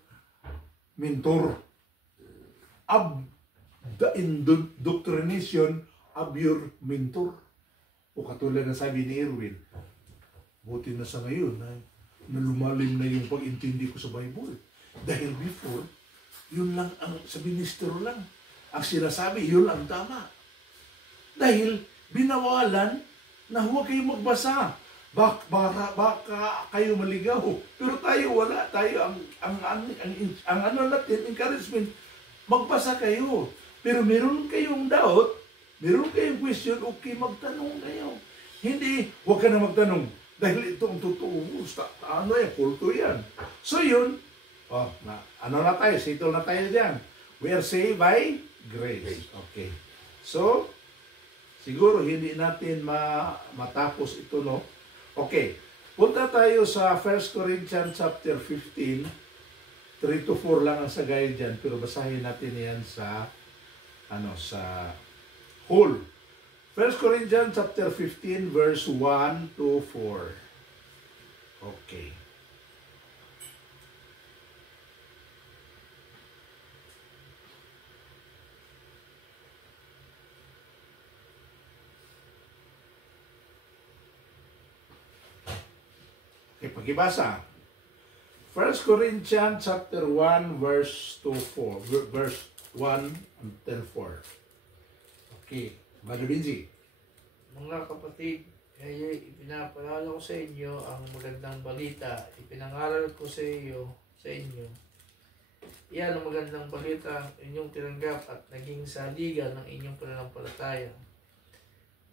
mentor. Of the indoctrination of your mentor. O katulad na sabi ni Erwin, buti na sa ngayon na lumalim na yung pag-intindi ko sa Bible. Dahil before, yun lang ang sa ministro lang. Ang sinasabi, yun ang tama. Dahil binawalan na huwag kayong magbasa. Baka kayo maligaw. Pero tayo wala. Tayo ang ano natin, encouragement, magbasa kayo. Pero meron kayong doubt, meron kayong question, okay, magtanong kayo. Hindi, huwag ka na magtanong. Dahil ito ang totoo. Ano yan? Kulto yan. So yun, ano na tayo? Settle na tayo dyan. We are saved by grace. Okay. So, siguro hindi natin matapos ito, no? Okay. Punta tayo sa 1 Corinthians chapter 15. 3-4 lang ang sagay dyan. Pero basahin natin yan sa whole. 1 Corinthians chapter 15 verse 1 to 4. Okay. Okay, pagibasa. 1 Corinthians chapter 1 verse 4, verse 1 until 4. Okay, Brother Benji. Mga kapatid, ipinapalala ko sa inyo ang magandang balita. Ipinangaral ko sa inyo. Iyan ang magandang balita ang inyong tinanggap at naging saligan ng inyong pananampalataya.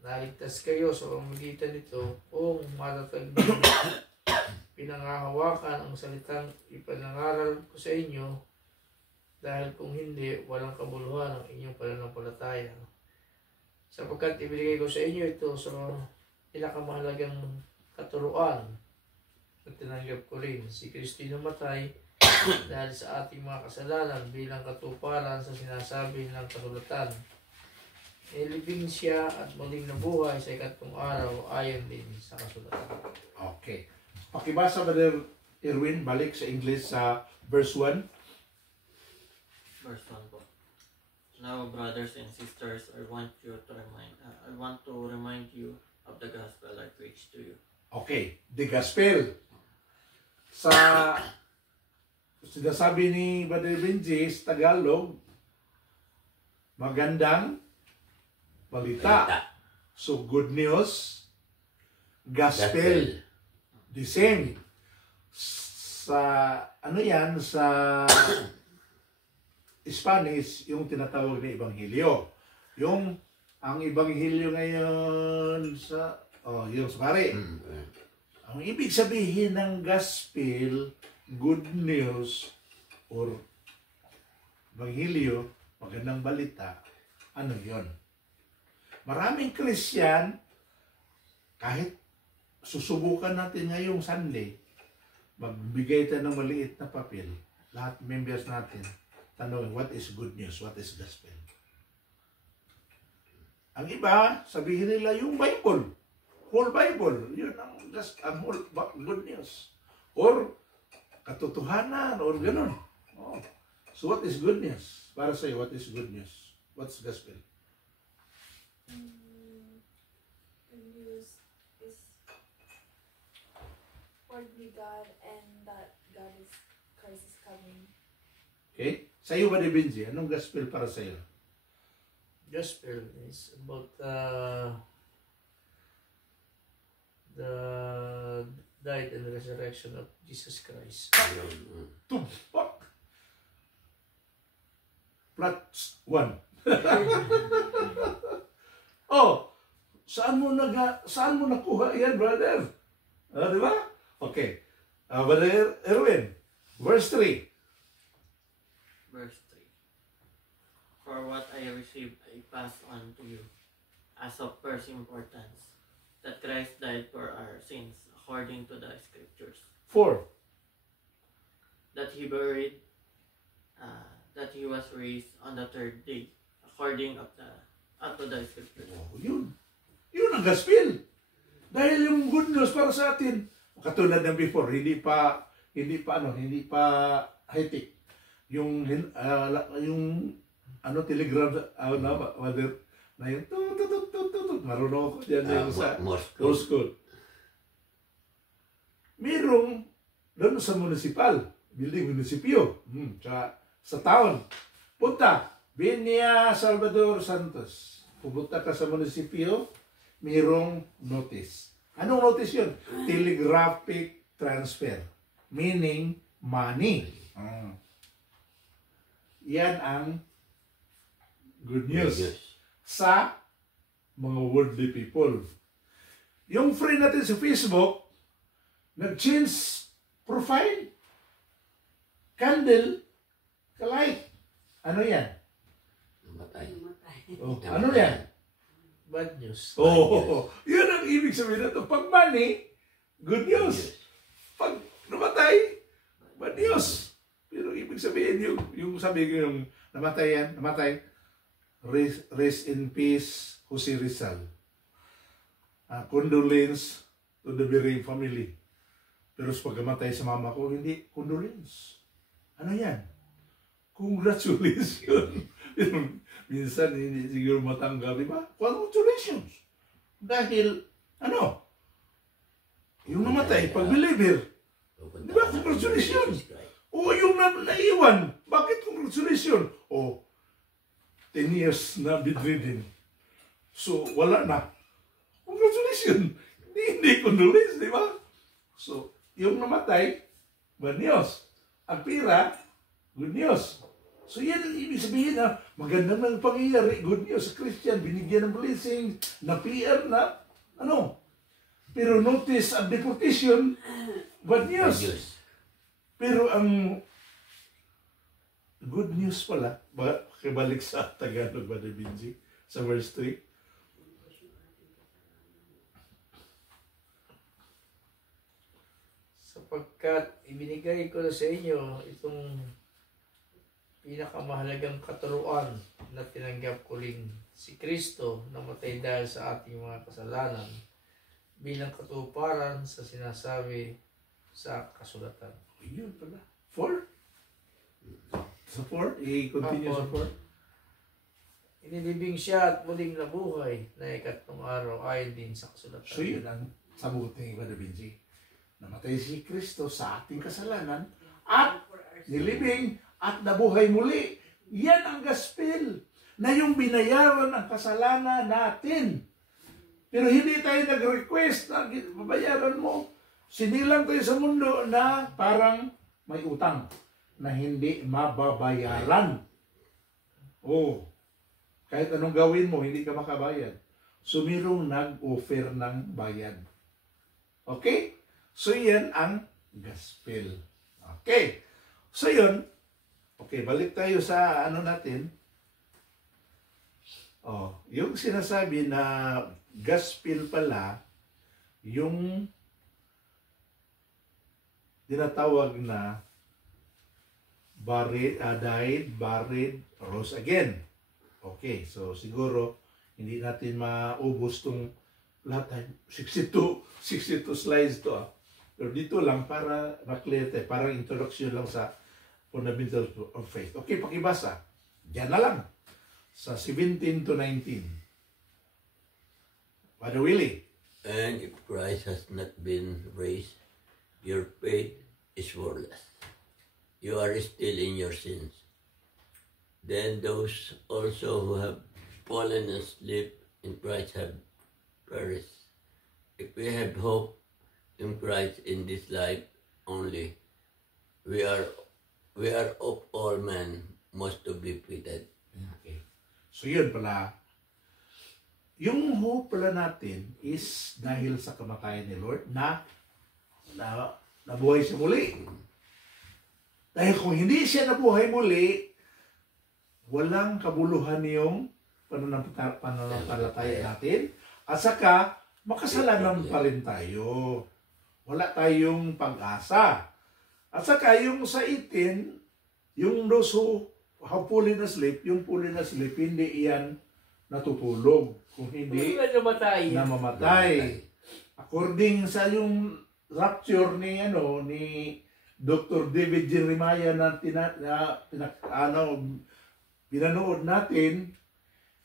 Naligtas kayo sa pamamagitan nito kung matatag pinangahawakan ang salitang ipinangaral ko sa inyo, dahil kung hindi, walang kabuluhan ang inyong pananampalataya. Sapagkat ibigay ko sa inyo ito sa pinakamahalagang katuruan at tinanggap ko rin. Si Kristo namatay dahil sa ating mga kasalanan bilang katuparan sa sinasabi ng kasulatan. Nilibing siya at muling nabuhay sa ikatlong araw ayon din sa kasulatan. Okay. Pakibasa, Brother Erwin, balik sa English sa verse 1. Verse 1 po. Now, brothers and sisters, I want to remind you of the gospel I preached to you. Okay, the gospel. Sa sinasabi ni Brother Benji sa Tagalog, magandang balita. So, good news, gospel. The same. Sa, sa Spanish, yung tinatawag na Ebanghelyo. Ang Ebanghelyo ngayon yung sa pare. Ang ibig sabihin ng gospel, good news or Ebanghelyo, magandang balita, ano yon? Maraming Christian, kahit susubukan natin ngayong Sunday, magbigay tayo ng maliit na papel, lahat members natin, tanong, what is good news? What is gospel? Ang iba, sabihin nila yung Bible. Whole Bible. Yun ang whole good news. Or katotohanan, or ganun. Oh. So what is good news? Para sa'yo, what is good news? What's gospel? The news is Word with God and that Christ is coming. Okay? Sa'yo ba, De Benji? Anong gospel para sa'yo? Gospel is about the died and resurrection of Jesus Christ. Tumpak! Plot 1. Oh, saan mo nakuha yan, brother? Di ba? Okay. Brother Erwin, verse 3. Verse 3. For what I received, I pass on to you, as of first importance, that Christ died for our sins, according to the Scriptures. 4. That He buried, that He was raised on the third day, according to the Scriptures. Oh, yun. Yun ang gospel. Dahil yung good news para sa atin, katulad ng before, hindi pa high-tech. Yung telegram mother na yun, marunong ako dyan yung sa Morse code. Merong doon sa municipal, building munisipyo, sa town. Punta, Binya Salvador Santos. Pupunta ka sa munisipyo, merong notice. Anong notice yun? Telegraphic transfer. Meaning, money. Yan ang good news sa mga worldly people. Yung friend natin sa Facebook, nag-change profile. Candle, ka-like. Ano yan? Namatay. Oh, ano yan? Bad news. Oh, yun ang ibig sabihin na ito. Pag money, good news. Pag namatay, bad news. Pero ibig sabihin, yung sabi ko yung namatay, rest in peace, Jose Rizal. Condolence to the bereaved family. Pero sa pagkamatay sa mama ko, hindi condolence. Ano yan? Congratulations. Minsan hindi siguro matanggap, di ba? Congratulations. Dahil, yung namatay, pag believer, di ba? Congratulations. O yung naiwan, bakit congratulations? O, 10 years na bedridden. So, wala na. Congratulations. Hindi condolence, di ba? So, yung namatay, bad news. Ang pira, good news. So yan ang ibig sabihin na maganda ng pangyayari, good news sa Christian, binigyan ng blessing, na PR na, Pero notice of deportation, bad news. Pero ang good news pala, kibalik sa Tagalog ba na Benji, sa verse 3. Sapagkat ibinigay ko na sa inyo itong pinakamahalagang katuruan na tinanggap ko rin, si Kristo namatay dahil sa ating mga kasalanan bilang katuparan sa sinasabi sa kasulatan. Yun pala. 4? Sa 4? I-continue sa 4? Inilibing siya at muling nabuhay na ikatlong araw ayon din sa kasulatan. So yun ang sabuting Brother Benji. Namatay si Kristo sa ating kasalanan at nilibing at nabuhay muli. Yan ang gospel na yung binayaran ang kasalanan natin. Pero hindi tayo nag-request na babayaran mo. Sinilang tayo sa mundo na parang may utang na hindi mababayaran. Oh, kahit anong gawin mo, hindi ka makabayad. So, mayroong nag-offer ng bayad. Okay? So, yan ang gospel. Okay. So yun. Okay, balik tayo sa ano natin. Yung sinasabi na gospel pala, yung tinatawag na died, buried, rose again. Okay, so siguro hindi natin maubos tong lahat. 62 slides to. Pero dito lang para ma-clear tayo, parang introduction lang sa fundamentals of faith. Okay, pakibasa. Diyan na lang. Sa 17 to 19. Brother Willie. And if Christ has not been raised, your faith is worthless. You are still in your sins. Then those also who have fallen asleep in Christ have perished. If we have hope in Christ in this life only, we are of all men most to be pitied. Okay. So yun pala, yung hope pala natin is dahil sa kamatayan ni Lord na nabuhay siya muli. Dahil kung hindi siya nabuhay muli, walang kabuluhan yung pananampalataya natin. At saka, makasalanan pa rin tayo. Wala tayong pag-asa. At saka, yung sa 18, yung those who have fallen asleep, yung fallen asleep, hindi iyan natutulog. Kung hindi, namamatay. According sa yung rapture ni Dr. David Jeremiah na pinanood natin,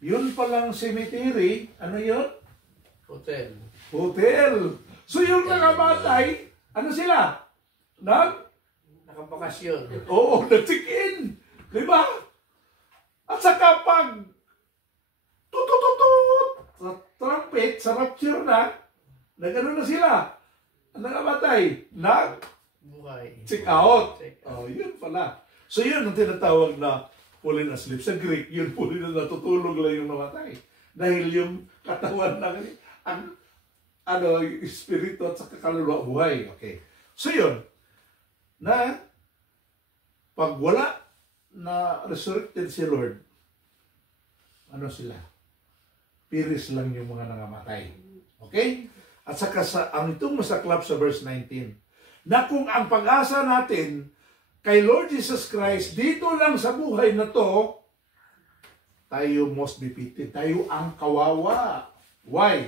yun palang cemetery, ano yun? Hotel. So yung nakamatay, ano sila? Nakabakasyon. Oo, nag-check-in. Diba? At saka pag tutututut sa trumpet, sa rapture na gano'n na sila. Nakamatay. Check out. Yun pala. So yun ang tinatawag na fallen asleep. Sa Greek, yun po na natutulog lang yung namatay. Dahil yung katawan ng espiritu at saka kaluluwa buhay. Okay. So yun, na pag wala na resurrected si Lord, ano sila? Piris lang yung mga nangamatay. Okay? At saka ang itong masaklap sa verse 19, na kung ang pag-asa natin kay Lord Jesus Christ, dito lang sa buhay na to, tayo most be pitied. Tayo ang kawawa. Why?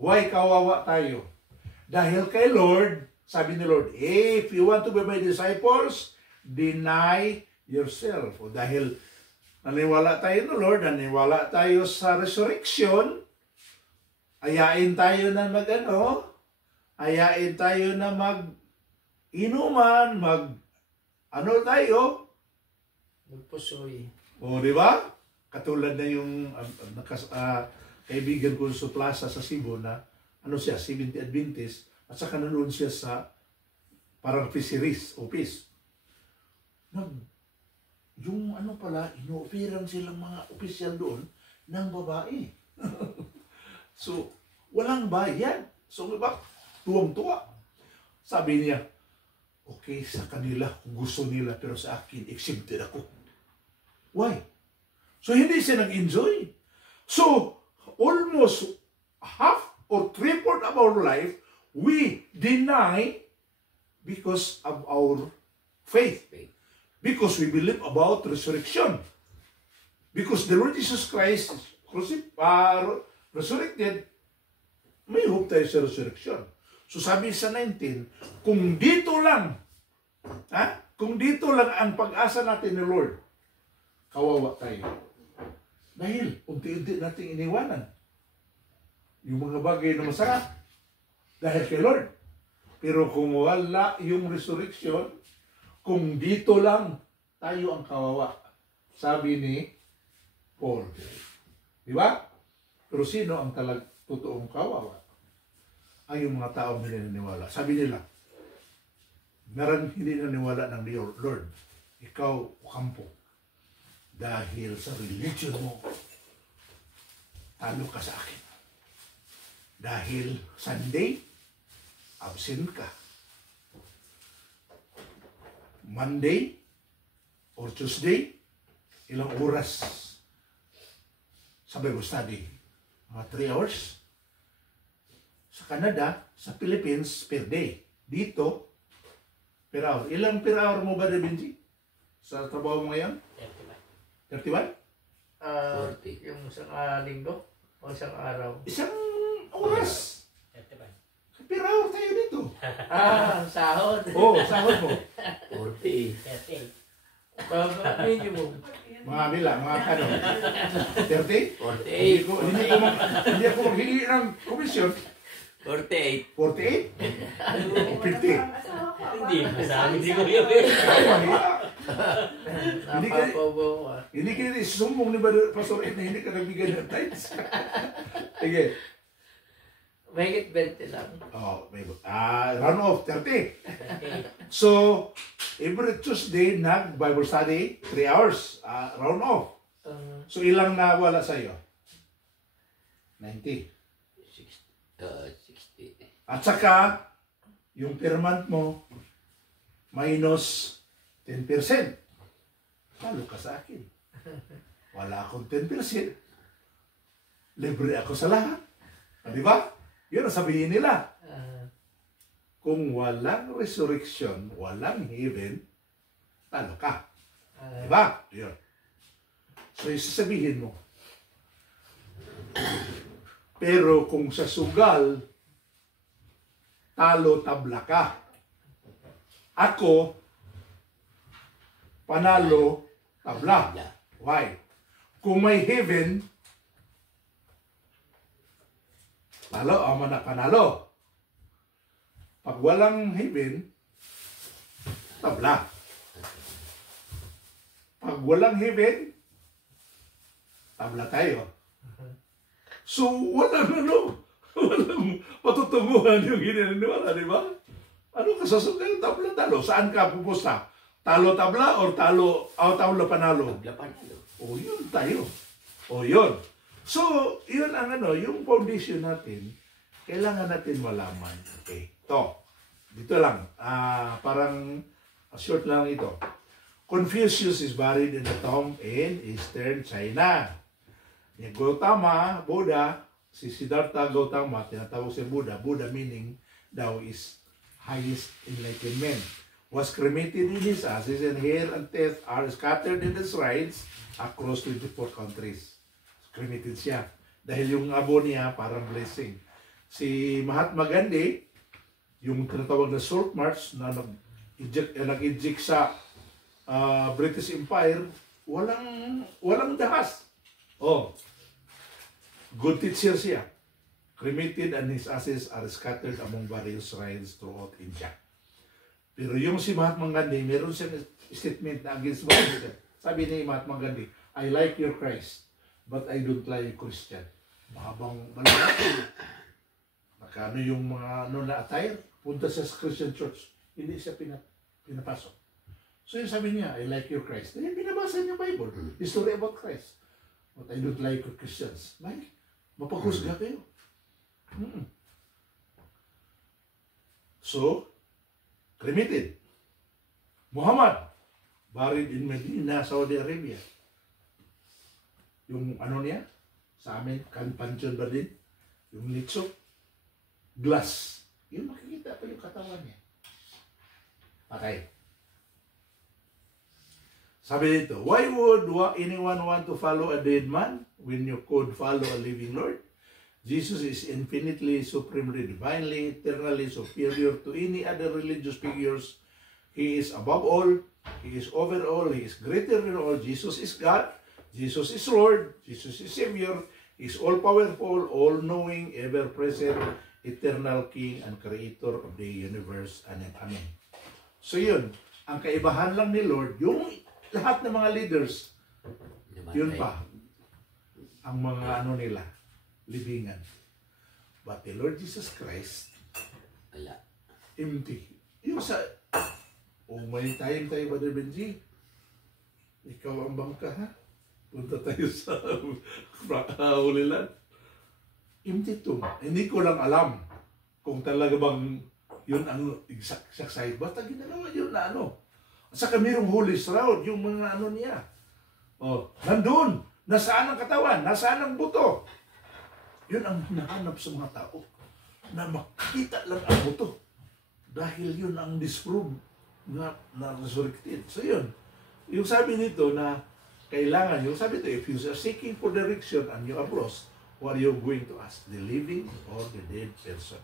Why kawawa tayo? Dahil kay Lord, sabi ni Lord, if you want to be my disciples, deny yourself. O dahil naniwala tayo no Lord, naniwala tayo sa resurrection, ayain tayo na ayain tayo na mag-inuman, Magpusoy. O, di ba? Katulad na yung kaibigan ko sa plaza sa Cebu na siya, 70 Adventist, at saka nanoon siya sa parang fisheries office. Yung ino-offeran silang mga opisyal doon ng babae. So, walang bayad. So, diba? Tuwang-tuwa. Sabi niya, okay, sa kanila, kung gusto nila, pero sa akin, exempted ako. Why? So, hindi siya nag-enjoy. So, almost half or three-fourths of our life, we deny because of our faith. Because we believe about resurrection. Because the Lord Jesus Christ is resurrected, may hope tayo sa resurrection. So sabi sa 19, kung dito lang ang pag-asa natin ni Lord, kawawa tayo. Dahil unti-unti nating iniwanan yung mga bagay na masarap dahil kay Lord. Pero kung wala yung resurrection, kung dito lang tayo ang kawawa, sabi ni Paul. Di ba? Pero sino ang totoong kawawa? Ay yung mga taong hindi naniniwala. Sabi nila, hindi naniniwala ng Lord. Ikaw, kampo. Dahil sa religion mo, talo ka sa akin. Dahil Sunday, absent ka. Monday or Tuesday, ilang oras sa Bible study? Mga 3 hours. Sa Canada, sa Philippines, per day. Dito, per hour. Ilang per hour mo ba, Benji? Sa trabaho mo ngayon? 31? 40. Yung isang linggo o isang araw. Isang oras. 35. Per hour tayo dito. Sahod. Oo, sahod mo. 40. 38. Minimum. Mga bilang, mga ano. 30? 48. Hindi ako maghingi ng komisyon. 48. 48? 50? Hindi, masabi si Kuya Ben. Ay, mahiya. Hindi ka- Napapabawa. Hindi ka isusumbong ni Pastor Ed na hindi ka nagbigay ng tithes. Sige. Mahigit 20 lang. Oh, may round off, 30. 38. So, every Tuesday, nag-Bible study, 3 hours, round off. So, ilang nawala sa'yo? 90. 60. At saka, yung per month mo, minus 10%. Talo ka sa akin. Wala akong 10%. Libre ako sa lahat. Di ba? Yun ang sabihin nila. Kung walang resurrection, walang heaven, talo ka. Di ba? Yun. So, isasabihin mo. Pero kung sa sugal, talo tabla ka. Ako, panalo tabla. Why? Kung may heaven, talo o manak panalo. Pag walang heaven, tabla. Pag walang heaven, tabla tayo. So, walang walang patutunguhan yung ginaniwala, di ba? Ano ka sasugal? Tabla, talo. Saan ka pupusta? Talo, tabla, or talo, tabla, panalo? Tabla panalo. O, yun tayo. O, yun. So, yun ang yung foundation natin, kailangan natin malaman. Okay, ito. Dito lang. Parang short lang ito. Confucius is buried in the tomb in Eastern China. Yung Gautama, Buddha, si Siddhartha Gautama, tinatawag si Buddha. Buddha meaning daw is highest enlightenment. Was cremated in his ashes and hair and teeth are scattered in the shrines across 24 countries. Cremated siya. Dahil yung abo niya parang blessing. Si Mahatma Gandhi, yung tinatawag na Salt March na nag-eject sa British Empire, walang dahas. Oh, good teacher siya. Cremated and his ashes are scattered among various shrines throughout India. Pero yung si Mahatma Gandhi, meron siyang statement na against Buddhism. Sabi ni Mahatma Gandhi, I like your Christ, but I don't like Christian. Mahabang malaki. Nakano yung mga na attire, punta sa Christian church, hindi siya pinapasok. So yung sabi niya, I like your Christ. Then binabasa niya Bible, history about Christ. But I don't like your Christians. Bakit? Mapaghusga kayo. So, cremated. Muhammad, buried in Medina, Saudi Arabia. Yung niya, sa amin, pansion ba din? Yung nitsok, glass. Yung makikita pa yung katawan niya. Okay. Sabi dito, why would anyone want to follow a dead man when you could follow a living Lord? Jesus is infinitely, supremely, divinely, eternally superior to any other religious figures. He is above all. He is over all. He is greater than all. Jesus is God. Jesus is Lord. Jesus is Savior. He is all-powerful, all-knowing, ever-present, eternal King and Creator of the universe. Amen. So yun, ang kaibahan lang ni Lord, yung lahat ng mga leaders, yun pa, ang mga nila, libingan. But the Lord Jesus Christ, Wala. empty. Yung sa, may time tayo, Brother Benji, ikaw ang bangka, ha? Punta tayo sa Holy Land. Empty tomb. Hindi ko lang alam kung talaga bang yun ang exact site. Basta ginagawa yun na At saka mayroong Holy Shroud, yung mga ano niya. Oh, nandun. Nasaan ang katawan? Nasaan ang buto? Yun ang hinahanap sa mga tao. Na makita lang ang buto. Dahil yun ang disprove na resurrected. So yun. Yung sabi nito na kailangan, yung sabi ito, if you are seeking for direction and you are lost, what are you going to ask? The living or the dead person?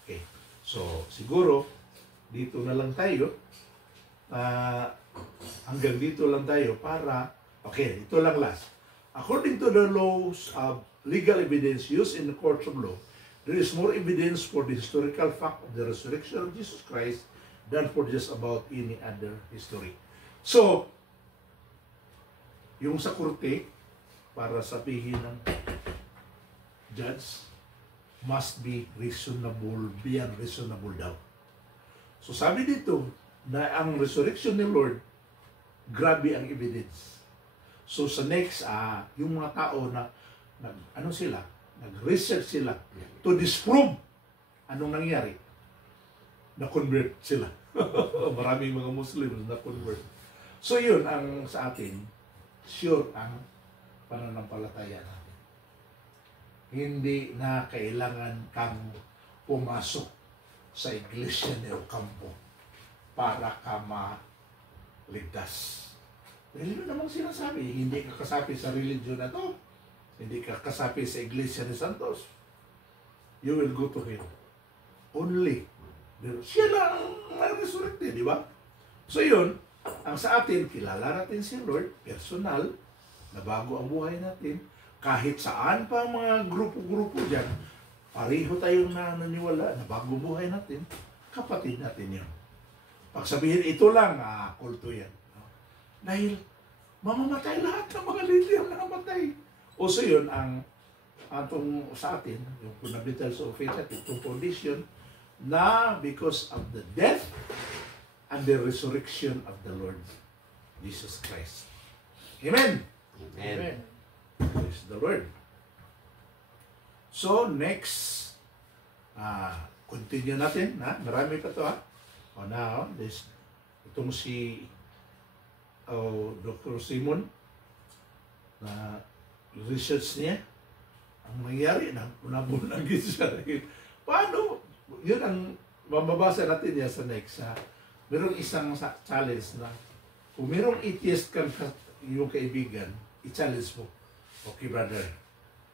Okay. So, siguro, dito na lang tayo. Hanggang dito lang tayo para, okay, ito lang last. According to the laws of legal evidence used in the courts of law, there is more evidence for the historical fact of the resurrection of Jesus Christ than for just about any other history. So, yung sa korte, para sabihin ng judge, must be reasonable, beyond reasonable doubt. So sabi dito, na ang resurrection ni Lord, grabe ang evidence. So sa next, yung mga tao na, nag-research sila to disprove anong nangyari, na-convert sila. Maraming mga Muslims na-convert. So yun ang sa atin, sure ang pananampalataya natin. Hindi na kailangan kang pumasok sa iglesia ni Ocampo para ka maligtas. Dahil yun namang sinasabi, hindi ka kasapi sa religion na to, hindi ka kasapi sa iglesia ni Santos, you will go to hell. Only. Siya lang ang resurrected, di ba? So yun, ang sa atin, kilala natin si Lord, personal, na bago ang buhay natin, kahit saan pa mga grupo-grupo dyan, pareho tayong naniniwala na bago buhay natin, kapatid natin yun. Pag sabihin, ito lang, kulto yan. Dahil, mamamatay lahat ng mga leader na namatay. O so yun, ang atong sa atin, yung fundamentals of faith natin, itong foundation, na because of the death and the resurrection of the Lord Jesus Christ. Amen? Amen. Praise the Lord. So, next, continue natin, marami pa to, O now, itong si Dr. Simon, na research niya, ang nangyari, nabunagin siya. Paano? Yun ang mababasa natin niya sa next. Merong isang challenge na kung merong atheist kang yung kaibigan, i-challenge mo. Okay, brother,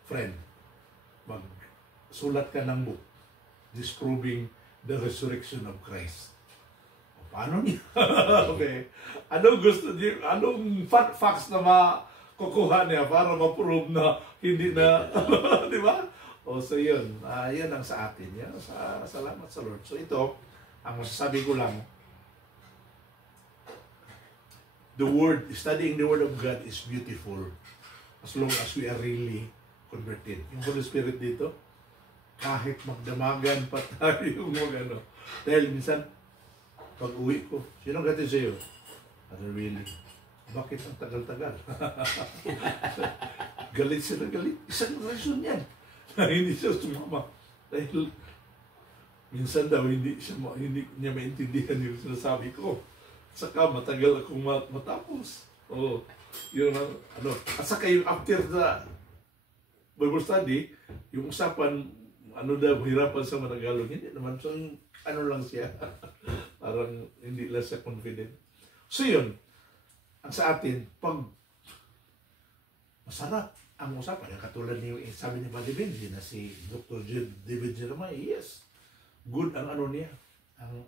friend, magsulat ka ng book disproving the resurrection of Christ. O, paano niya? Okay. Anong gusto niya? Anong facts na makukuha niya para ma-prove na hindi na, di ba? O, so yun. Yan ang sa atin. Yan. Salamat sa Lord. So ito, ang masasabi ko lang, studying the Word of God is beautiful as long as we are really converted. Yung Holy Spirit dito, kahit magdamagan pa tayo yung mga ano. Dahil minsan, pag uwi ko, sino gati sa'yo? Ano really? Bakit ang tagal-tagal? Galit sila, galit. Isang reason yan. Hindi siya sumama. Dahil minsan daw hindi niya maintindihan yung sinasabi ko. Saka matagal akong matapos. Oh, yun ang ano. At saka yung after the Bible study, yung usapan, ano daw, hirapan sa Managalog. Hindi naman. So, ano lang siya. Parang hindi lang siya confident. So yun, ang sa atin, pag masarap ang usapan, katulad ni sabi ni Buddy Benji na si Dr. David Jeremiah, yes, good ang ano niya, ang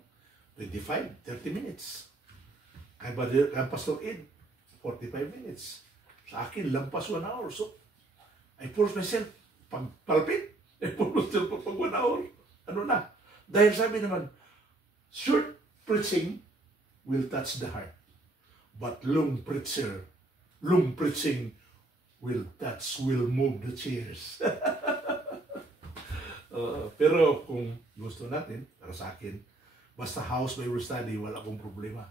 25, 30 minutes. Kay Pastor Ed, 45 minutes. Sa akin, lampas 1 hour. So, I force myself, pag palpit, I force myself pag 1 hour. Ano na? Dahil sabi naman, short preaching will touch the heart. But long preaching will move the chairs. Pero kung gusto natin, para sa akin, basta house Bible study, wala akong problema.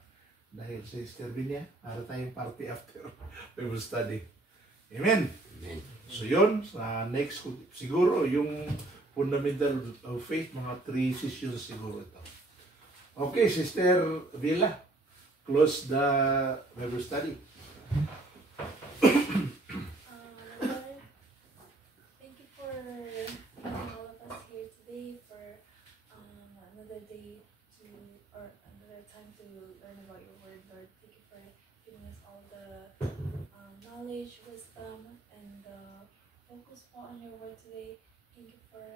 Dahil sa Sister Binya, para tayong party after Bible study. Amen? Amen. So yun, sa next, siguro yung fundamental of faith, mga 3 sessions siguro ito. Okay, Sister Villa, close the Bible study. Lord, thank you for having all of us here today for another day or another time to learn about your word, Lord. Thank you for giving us all the knowledge, wisdom, and focus po on your word today. Thank you for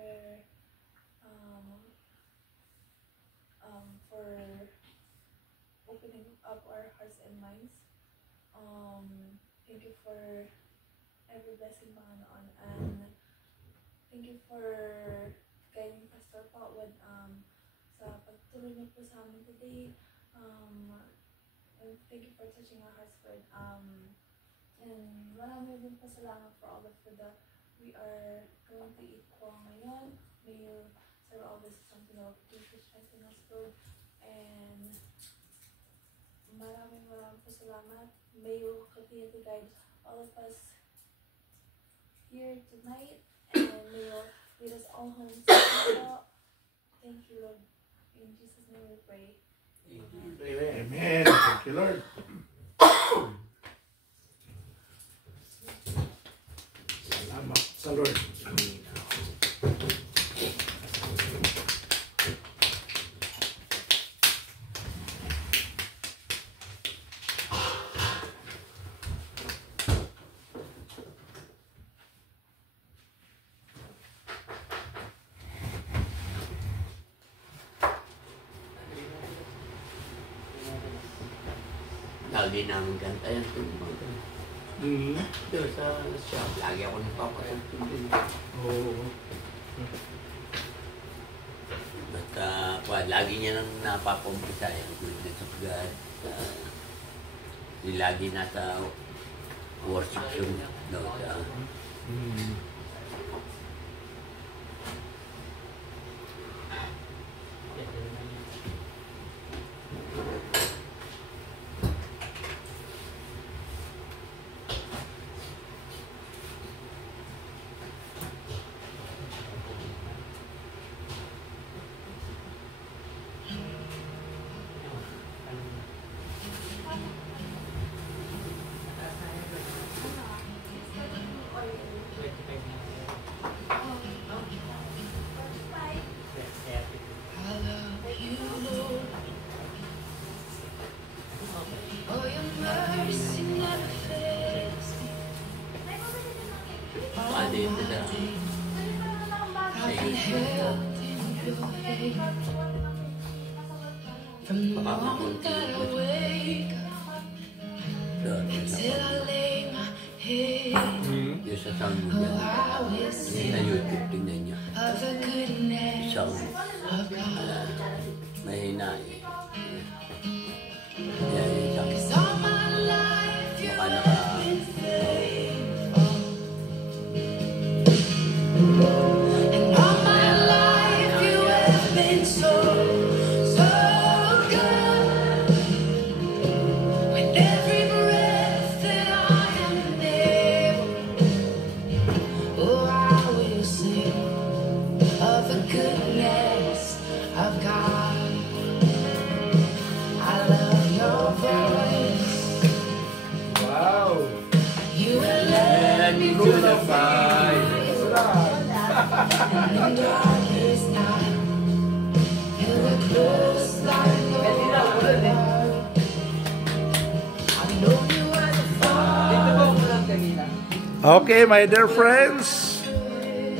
opening up our hearts and minds. Thank you for every blessing, Panginoon, and thank you for guiding Pastor po with sa pagtuloy niyo po sa amin today. And thank you for touching our hearts, Lord. And marami din po salamat for all the food that we are going to eat po ngayon. May you serve all this is something that will keep strengthening us, Lord. And maraming po salamat. May you continue to guide all of us here tonight, and may you lead us all home safely. Thank you, Lord. In Jesus' name we pray. Amen. Amen. Thank you, Lord. Salamat sa Lord. Lagi namin kanta yan. Doon sa shop, lagi ako nagpapakanta doon. Oo. Basta, lagi niya nang napapumpisa yung goodness of God. Lagi nasa worship yung daw sa... Yung sa sound mo dyan, sa YouTube, tingnan niya. Sound. Mahina eh. Kaya yung sound. Baka naka... Okay, my dear friends,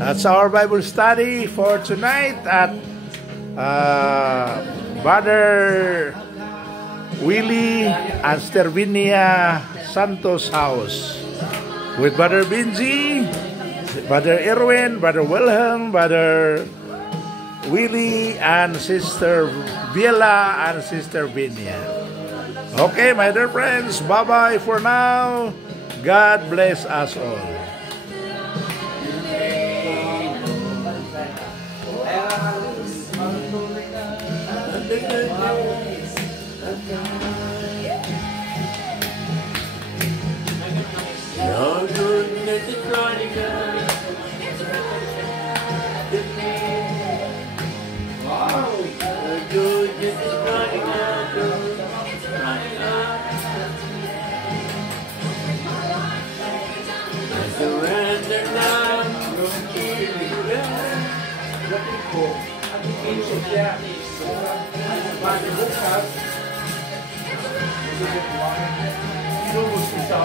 that's our Bible study for tonight at Brother Willie and Stervinia Santos' house with Brother Benji, Brother Erwin, Brother Wilhelm, Brother Willie, and Sister Viela and Sister Vinia. Okay, my dear friends, bye-bye for now. God bless us all. Your goodness is running out. Wow. Your goodness is running out. 15 siya. Bali bukas. Inubos isa.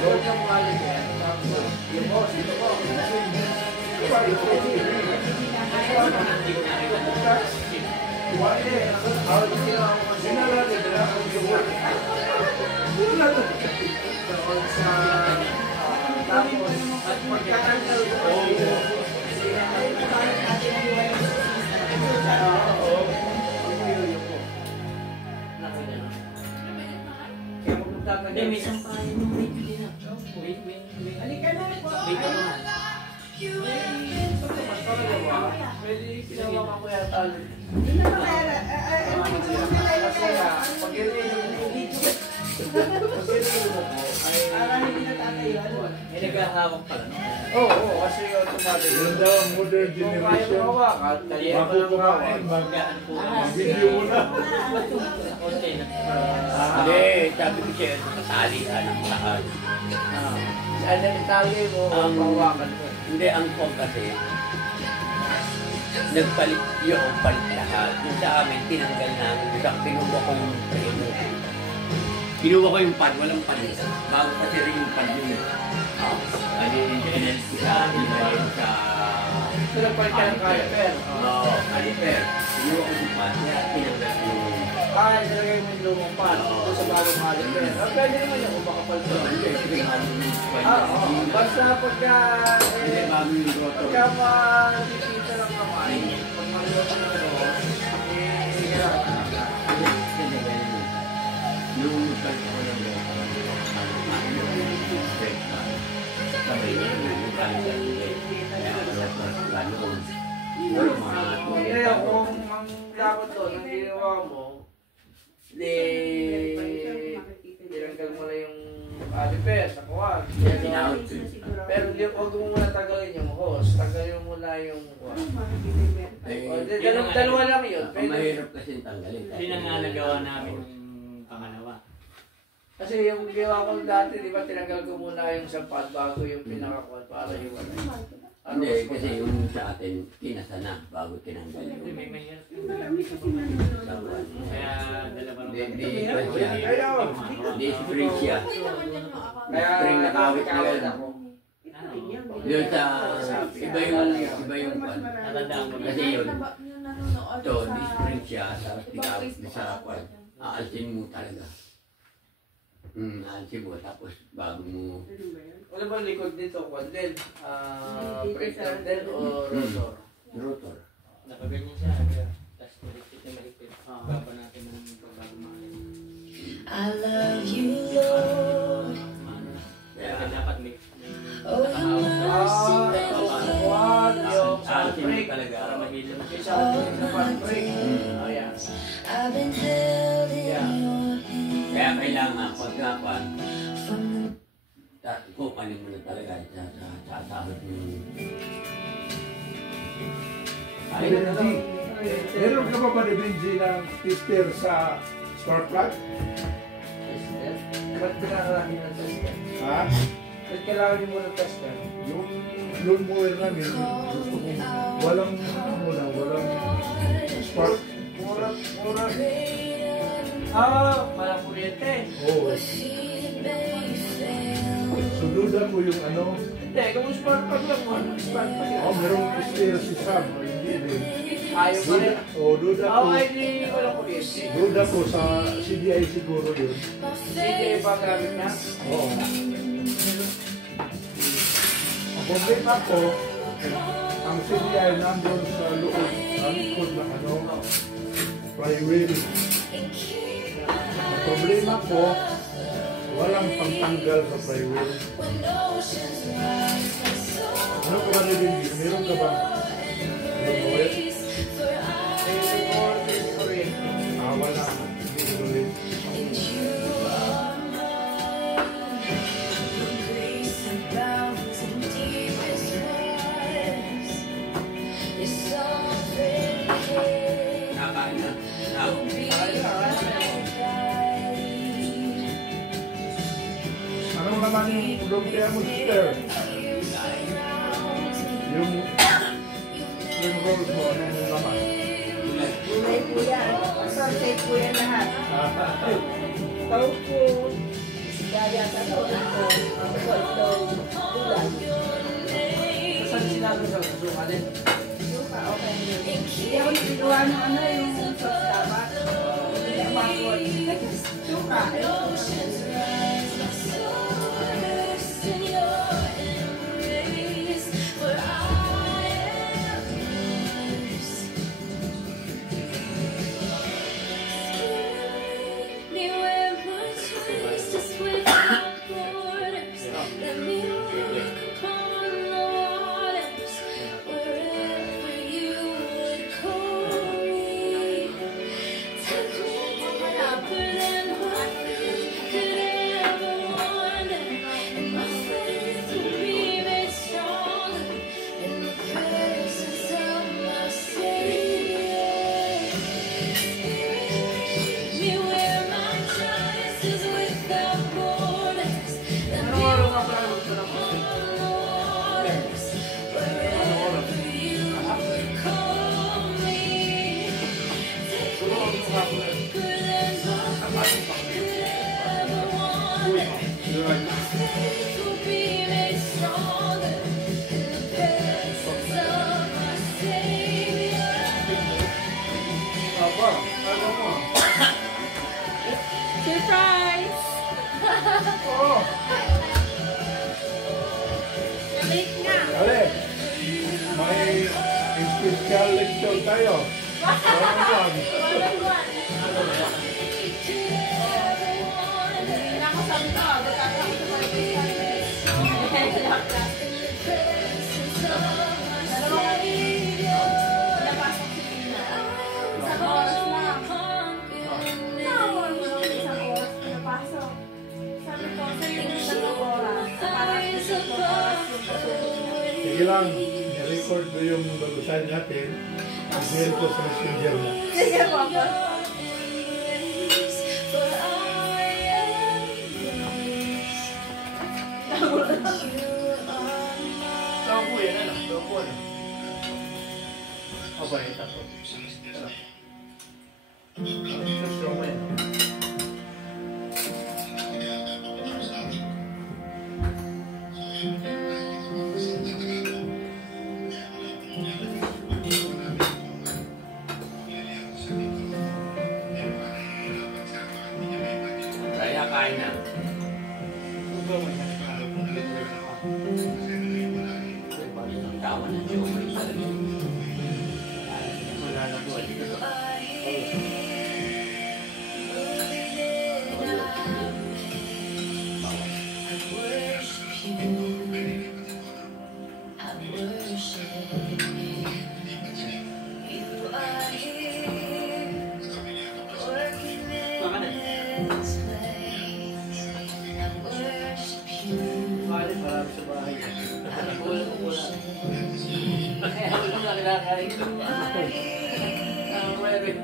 Huwag kang maling yan. Yung boss, ito po. Hindi, may sampahin mo. Wait, hindi na. Wait. Halika na po. Wait ako nga. Pwede ginawa ka ko yata. Hindi na makaya. Pag ginilo mo po, ay... Para hindi na tatayuan. May naghahawak pala, no? Oo, kasi automatic. Yan daw ang modern Kung kaya mo generation. hawakan, kaya mo lang hawakan. Magaan po. Video mo na. Okay na. Hindi, sabi ko siya, kasalihan ang lahat. Ano yung tali mo, hawakan mo. Hindi, ang kong kasi, nagpalit yung palit lahat. Yung sa amin, tinanggal namin. Isang pinuha kong preno. Pinuha ko yung pad, walang pad. Bago kasi rin yung pad yun. Ano yung pinalit ko sa ilalim sa... Ito lang palit ka ng caliper. Oo, caliper. Pinuha ko yung pad, tinanggal yung... Kaya talaga yung lumang pan. Ito sa bagong caliper. Pwede naman yung kumakapalit mo. Basta pagka... Hindi, bago yung rotor. Pagka matipita lang naman, pag maliwa ka ng rotos, Nung nagpalit ako ng rotor, sabay niya yung caliper. Kaya rotor, ganoon. kaya kung ang dapat doon, ang ginawa mo, tinanggal mo na yung caliper sa kuwan. Tinawag ko. Pero huwag mo muna tagalin yung hose, tagalin mo muna yung kuwan. Dalawa lang yun. Ang mahirap kasi tanggalin. Hindi na nga nagawa namin yung pangalawa. Kasi yung ginawa ko dati, di ba, tinanggal ko muna yung sampad bago yung pinakakuwan para yung ano. Hindi, kasi yung sa atin, kinasa na bago tinanggal Hindi, yung may mahirap. sabuan. Kaya dalawa lang. Hindi spring siya. Kaya Spring nakawit na nakawit yun. ako. Yun sa iba yung kwan. Natandaan ko na. Kasi yun, ito, di spring siya, tapos tinawit na sa kwan. Aalsin mo talaga. Aalsin mo, tapos bago mo... Ano ba likod dito? Kwan din? Breakdown din o rotor? Rotor. Nakaganyan siya. Tapos malikit na malikit. Baba natin ng bago maalim. I love you, Lord. Kaya dapat may Oh, your mercy never Kwan, yung Aalsin mo break. talaga. para mahilo mo Isa sa break. Ayan. I've been held in Yeah. your hand Kaya kailangan, pagka kwan, from kupanin mo na talaga sa sahod mo. Ay, Benji. Meron ka ba ni Benji ng tester sa spark plug? Ba't kailangan ng tester? Ha? Ba't kailangan mo ng tester? Yung loan mower namin, gusto ko walang spark. Mura. Malang kuryente. Oo. Suludan mo yung ano. Hindi, kung spark plug lang mo, anong spark plug yan? Merong tester si Sam. Hindi din. Ayaw pa rin. Duda ko. Ay, di walang kuryente. Duda ko sa CDI siguro yun. Hindi ba gamit na? Oo. Ang problema ko, ang CDI nandun sa loob, ang likod ng ano, flywheel. Ang problema ko, walang pangtanggal sa flywheel. Ano ka ba rin? Meron ka ba? Kuryente? Wala. Hindi ko rin. Kakain na. Ano naman yung From kaya mo, sister. Yung rolls mo, anong laman? Gulay po yan. Assorted po yan lahat. Taupo. Gaya sa taupo. Ito, gulay. Saan sinabi sa suka din? Suka, okay. Hindi ako nagagawa ng ano yung sauce dapat. Hindi ako makakot. Suka. Surprise! Oh! Balik na! Ale, may special lecture tayo. One-on-one. Hindi na ako sabi ko, magkakaroon sa mga pinapasok si Pina. Isang oras na. Nawal mo ng isang oras pinapasok. Sabi ko, sa yung isang oras. Parang isang oras yung pasukin. Sige lang, i-record ko yung bagusan natin. I-mail ko sa messenger mo. Sige, Papa. Taupo yan, ano? Taupo, ano? Okay, tapos. Gusto mo yan. Kaya kain na. Ang tawa ng Joey talaga. Wala na po. Bakit marami sa bahay? Wala. Kaya wala na kinakain ko. Meron.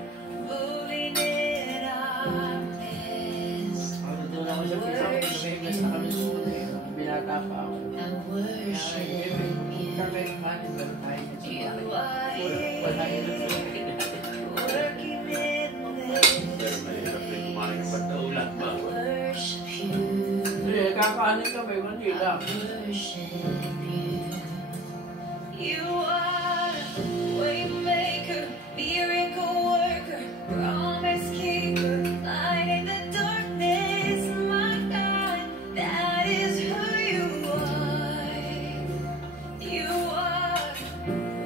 Doon ako sa pisa ko, nag-invest na kami sa una. Binata pa ako. Kaya kami kanin ba tayo sa bahay? Wala ilan sa Pero mahirap rin kumain ng pataulan ba? Hindi, kakanin kami, hindi lang. You are waymaker, miracle worker, promise keeper, light in the darkness, my God, that is who you are. You are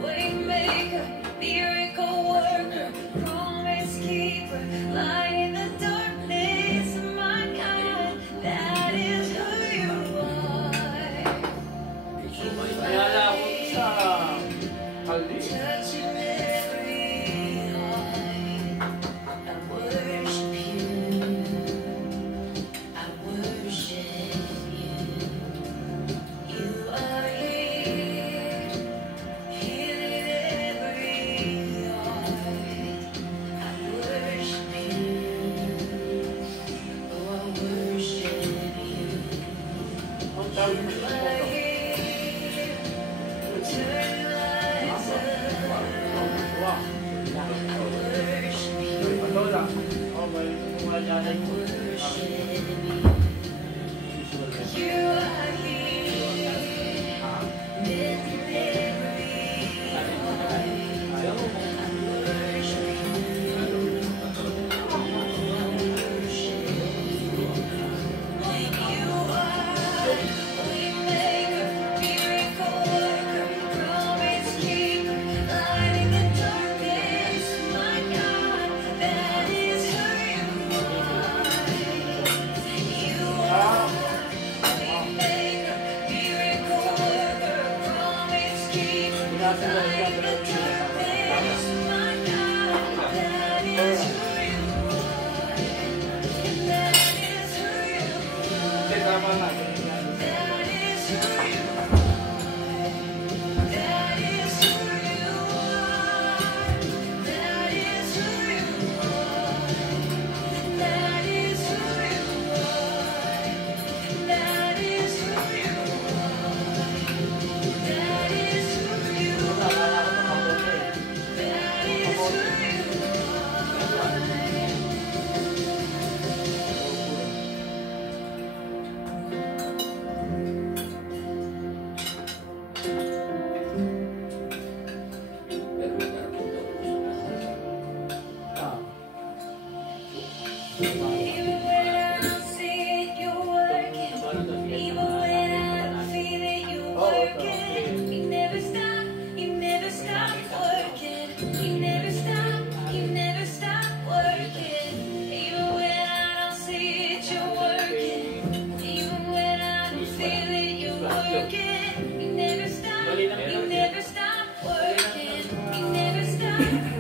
waymaker, miracle worker, promise keeper, light in the darkness, my God, that is who you are. Kaya lang ako sa Aldi. Touching every heart, I worship you. I worship you. You are here, healing every heart. I worship you. Oh, I worship you. Ang tawag Even when I don't see it, you're working. Even when I don't feel it, you're working. You never stop working. You never stop working. Even when I don't see it, you're working. Even when I don't feel it, you're working. You never stop working. You never stop.